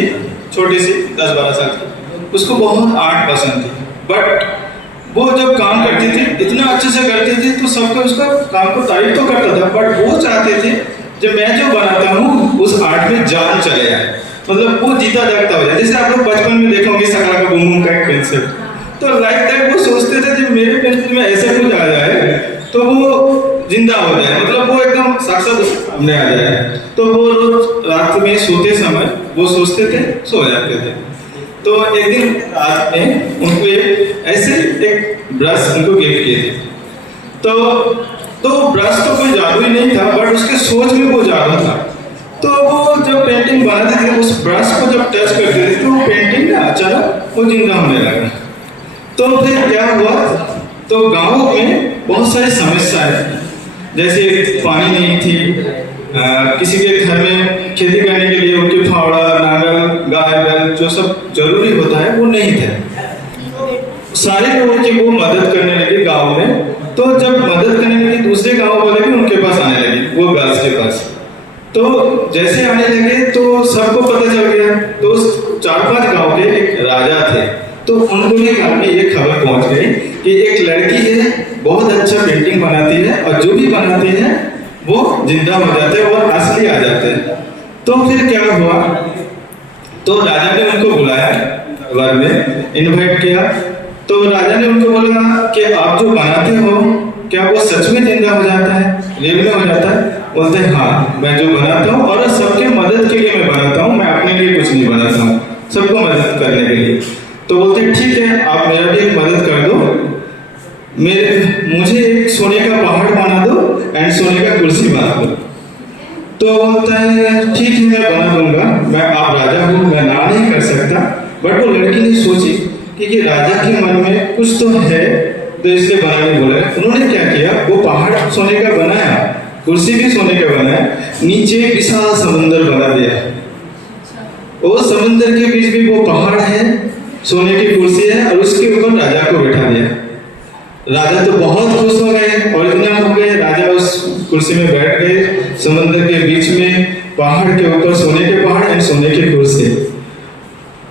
छोटी सी 10-12 साल की उसको बहुत आर्ट पसंद थी बट वो जब काम करती थी इतना अच्छे से करती थी तो सबको उसका काम को तारीफ तो करता था बट वो चाहते थे जब मैं जो बनाता हूँ उस आर्ट में जान चले आए मतलब वो जीता जागता हो जाए जैसे आप लोग बचपन में देखोगे सकरा का बूम का एक पेंसिल तो लाइक दैट वो सोचते थे जब मेरे पेंसिल में ऐसा कुछ आ जाए तो वो जिंदा हो जाए मतलब वो एकदम साक्षात सामने आ जाए तो वो रोज रात में सोते समय वो सोचते थे सो जाते थे तो एक दिन रात में उनको ऐसे एक ब्रश उनको गिफ्ट किए थे तो ब्रश तो कोई जादू ही नहीं था बट उसके सोच में वो जादू था तो वो जब पेंटिंग बनाते थे उस ब्रश को जब टच करते थे तो वो पेंटिंग ना अचानक वो जिंदा होने लगा तो फिर क्या हुआ तो गांव में बहुत सारी समस्याएं जैसे पानी नहीं थी किसी के घर में खेती करने के लिए उनके फावड़ा नांगल गाय बैल जो सब जरूरी होता है वो नहीं थे सारे लोगों की वो मदद करने लगे गांव में तो जब मदद करने लगे दूसरे गांव वाले भी उनके पास आने लगे वो गर्ल्स के पास तो जैसे आने लगे तो सबको पता चल गया तो 4-5 गांव के एक राजा थे तो उनको भी गांव में ये खबर पहुंच गई कि एक लड़की है बहुत अच्छा पेंटिंग बनाती है और जो भी बनाती है वो जिंदा हो जाते हैं और असली आ जाते हैं। तो फिर क्या हुआ, तो राजा ने उनको बुलाया, दरबार में इनवाइट किया। तो राजा ने उनको बोला कि आप जो बनाते हो क्या वो सच में जिंदा हो जाता है, रियल में हो जाता है? बोलते हैं हाँ, मैं जो बनाता हूँ और सबके मदद के लिए मैं बनाता हूँ, मैं अपने लिए कुछ नहीं बनाता हूँ, सबको मदद करने के लिए। तो बोलते हैं ठीक है, आप मेरा भी एक मदद कर दो, मुझे एक सोने का पहाड़ बना दो एंड सोने का कुर्सी बना दो। तो बोलता है ठीक है, मैं बना दूंगा, मैं आप राजा हूँ, मैं ना नहीं कर सकता। बट वो लड़की ने सोची कि राजा के मन में कुछ तो है, तो इसलिए बनाने बोला। उन्होंने क्या किया, वो पहाड़ सोने का बनाया, कुर्सी भी सोने का बनाया, नीचे विशाल समुंदर बना दिया। वो समुंदर के बीच भी वो पहाड़ है, सोने की कुर्सी है और उसके ऊपर राजा को बैठा दिया। राजा तो बहुत खुश हो गए और इतना हो गए, राजा उस कुर्सी में बैठ गए, समुद्र के बीच में, पहाड़ के ऊपर सोने के पहाड़ एंड सोने की कुर्सी।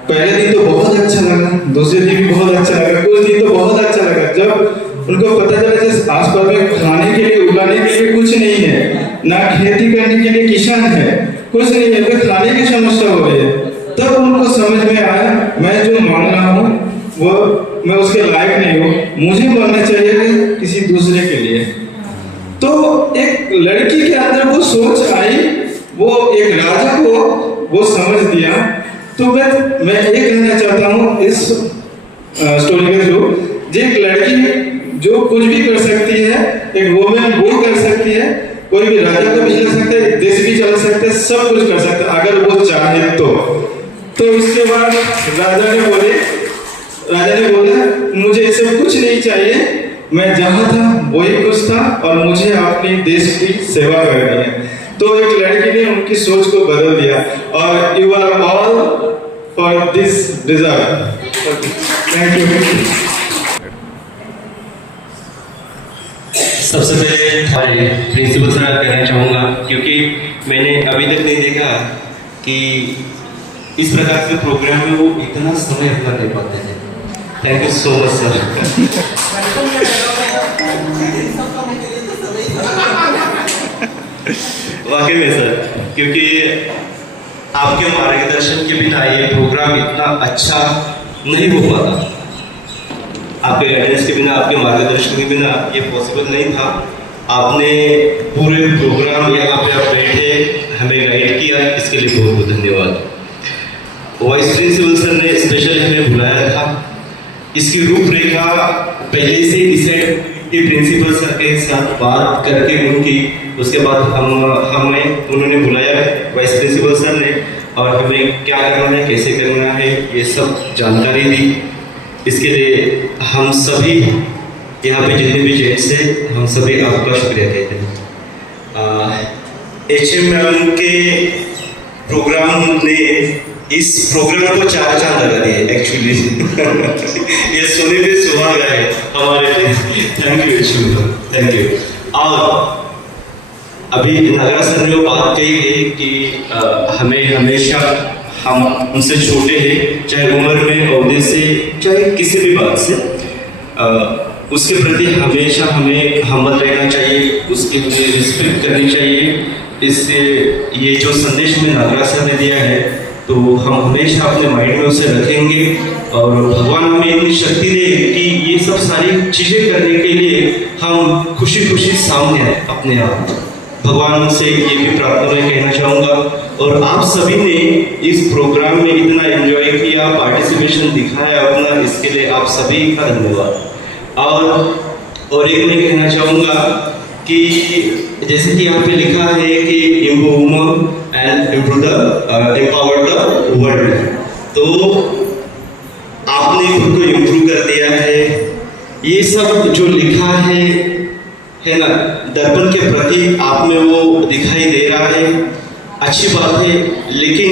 पहले दिन तो बहुत अच्छा लगा, दूसरे दिन भी बहुत अच्छा लगा, कुछ दिन तो बहुत अच्छा लगा। जब उनको पता चला कि आसपास में खाने के लिए, उगाने के लिए कुछ नहीं है, ना खेती करने के लिए किसान है, कुछ नहीं है, उनको खाने की समस्या हो रही है, तब उनको समझ में आया मैं जो मांग रहा हूँ वो मैं उसके लायक नहीं हूँ, मुझे बनना चाहिए किसी दूसरे के लिए। तो एक लड़की के अंदर वो सोच आई, वो एक राजा को वो समझ दिया। तो मैं ये कहना चाहता हूँ इस स्टोरी के थ्रू, एक लड़की जो कुछ भी कर सकती है, एक वुमेन वो कर सकती है, कोई भी राजा को भी चला सकता है, देश भी चला सकता है, सब कुछ कर सकता है अगर वो चाहे तो उसके बाद राजा ने बोला मुझे ये सब कुछ नहीं चाहिए, मैं जहां था वही खुश था और मुझे अपने देश की सेवा करनी है। तो एक लड़की ने उनकी सोच को बदल दिया और you are all for this deserve. Thank you. सबसे पहले हमारे प्रिंसिपल सर कहना चाहूँगा, क्योंकि मैंने अभी तक नहीं देखा कि इस प्रकार के प्रोग्राम में वो इतना समय अपना दे पाते थे। Thank you so much sir. वाकई में सर, क्योंकि आपके मार्गदर्शन के बिना ये प्रोग्राम इतना अच्छा नहीं हो पाता, आपके गाइडेंस के बिना, आपके मार्गदर्शन के बिना ये पॉसिबल नहीं था। आपने पूरे प्रोग्राम यहाँ पे आप बैठे हमें गाइड किया, इसके लिए बहुत बहुत धन्यवाद। वाइस प्रिंसिपल सर ने स्पेशल हमें बुलाया था, इसकी रूपरेखा पहले से डिसाइड की प्रिंसिपल सर के साथ बात करके उनकी, उसके बाद हमें उन्होंने बुलाया वाइस प्रिंसिपल सर ने, और हमें क्या करना है, कैसे करना है, ये सब जानकारी दी। इसके लिए हम सभी यहाँ पे जितने भी जेंट्स हैं, हम सभी आपका शुक्रिया कहते हैं। HM मैम के प्रोग्राम ने इस प्रोग्राम को 4 चांद लगा दिए एक्चुअली। ये सोने पे सुहागा है हमारे लिए। Thank you HM ma'am, thank you. और अभी नगरा सर ने बात कही है कि हमें हमेशा, हम उनसे छोटे हैं, चाहे उम्र में, ओहदे से, चाहे किसी भी बात से, उसके प्रति हमेशा हमें हम्बल रहना चाहिए, उसके लिए रिस्पेक्ट करनी चाहिए। इससे ये जो संदेश हमें नागराज सर ने दिया है, तो हम हमेशा अपने माइंड में उसे रखेंगे और भगवान हमें इतनी शक्ति दे कि ये सब सारी चीज़ें करने के लिए हम खुशी खुशी सामने आए अपने आप। भगवान से ये भी प्रार्थना मैं कहना चाहूँगा। और आप सभी ने इस प्रोग्राम में इतना एंजॉय किया, पार्टिसिपेशन दिखाया अपना, इसके लिए आप सभी का धन्यवाद। और एक मैं कहना चाहूँगा कि जैसे कि यहाँ पे लिखा है कि improve and improve the empower the world, तो आपने खुद को इम्प्रूव कर दिया है। ये सब जो लिखा है ना, दर्पण के प्रति आप में वो दिखाई दे रहा है, अच्छी बात है। लेकिन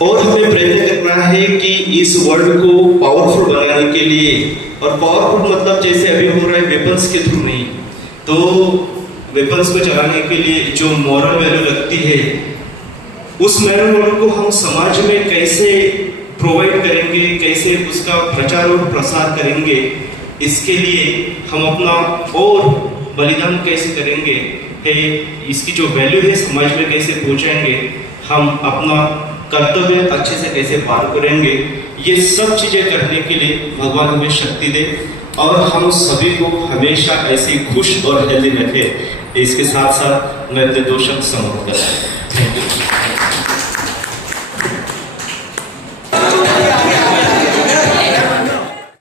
और हमें प्रयत्न करना है कि इस वर्ल्ड को पावरफुल बनाने के लिए, और पावरफुल मतलब जैसे अभी हो रहा है वेपन्स के थ्रू नहीं, तो वेपन्स को चलाने के लिए जो मॉरल वैल्यू लगती है, उस मॉरल वैल्यू को हम समाज में कैसे प्रोवाइड करेंगे, कैसे उसका प्रचार और प्रसार करेंगे, इसके लिए हम अपना और बलिदान कैसे करेंगे, है, इसकी जो वैल्यू है समाज में कैसे पहुंचाएंगे, हम अपना कर्तव्य अच्छे से कैसे पार करेंगे, ये सब चीजें करने के लिए भगवान हमें शक्ति दे और हम सभी को हमेशा ऐसे खुश और हेल्दी रखे। इसके साथ साथ मैं अपने 2 शब्द समाप्त करता हूं। Thank you.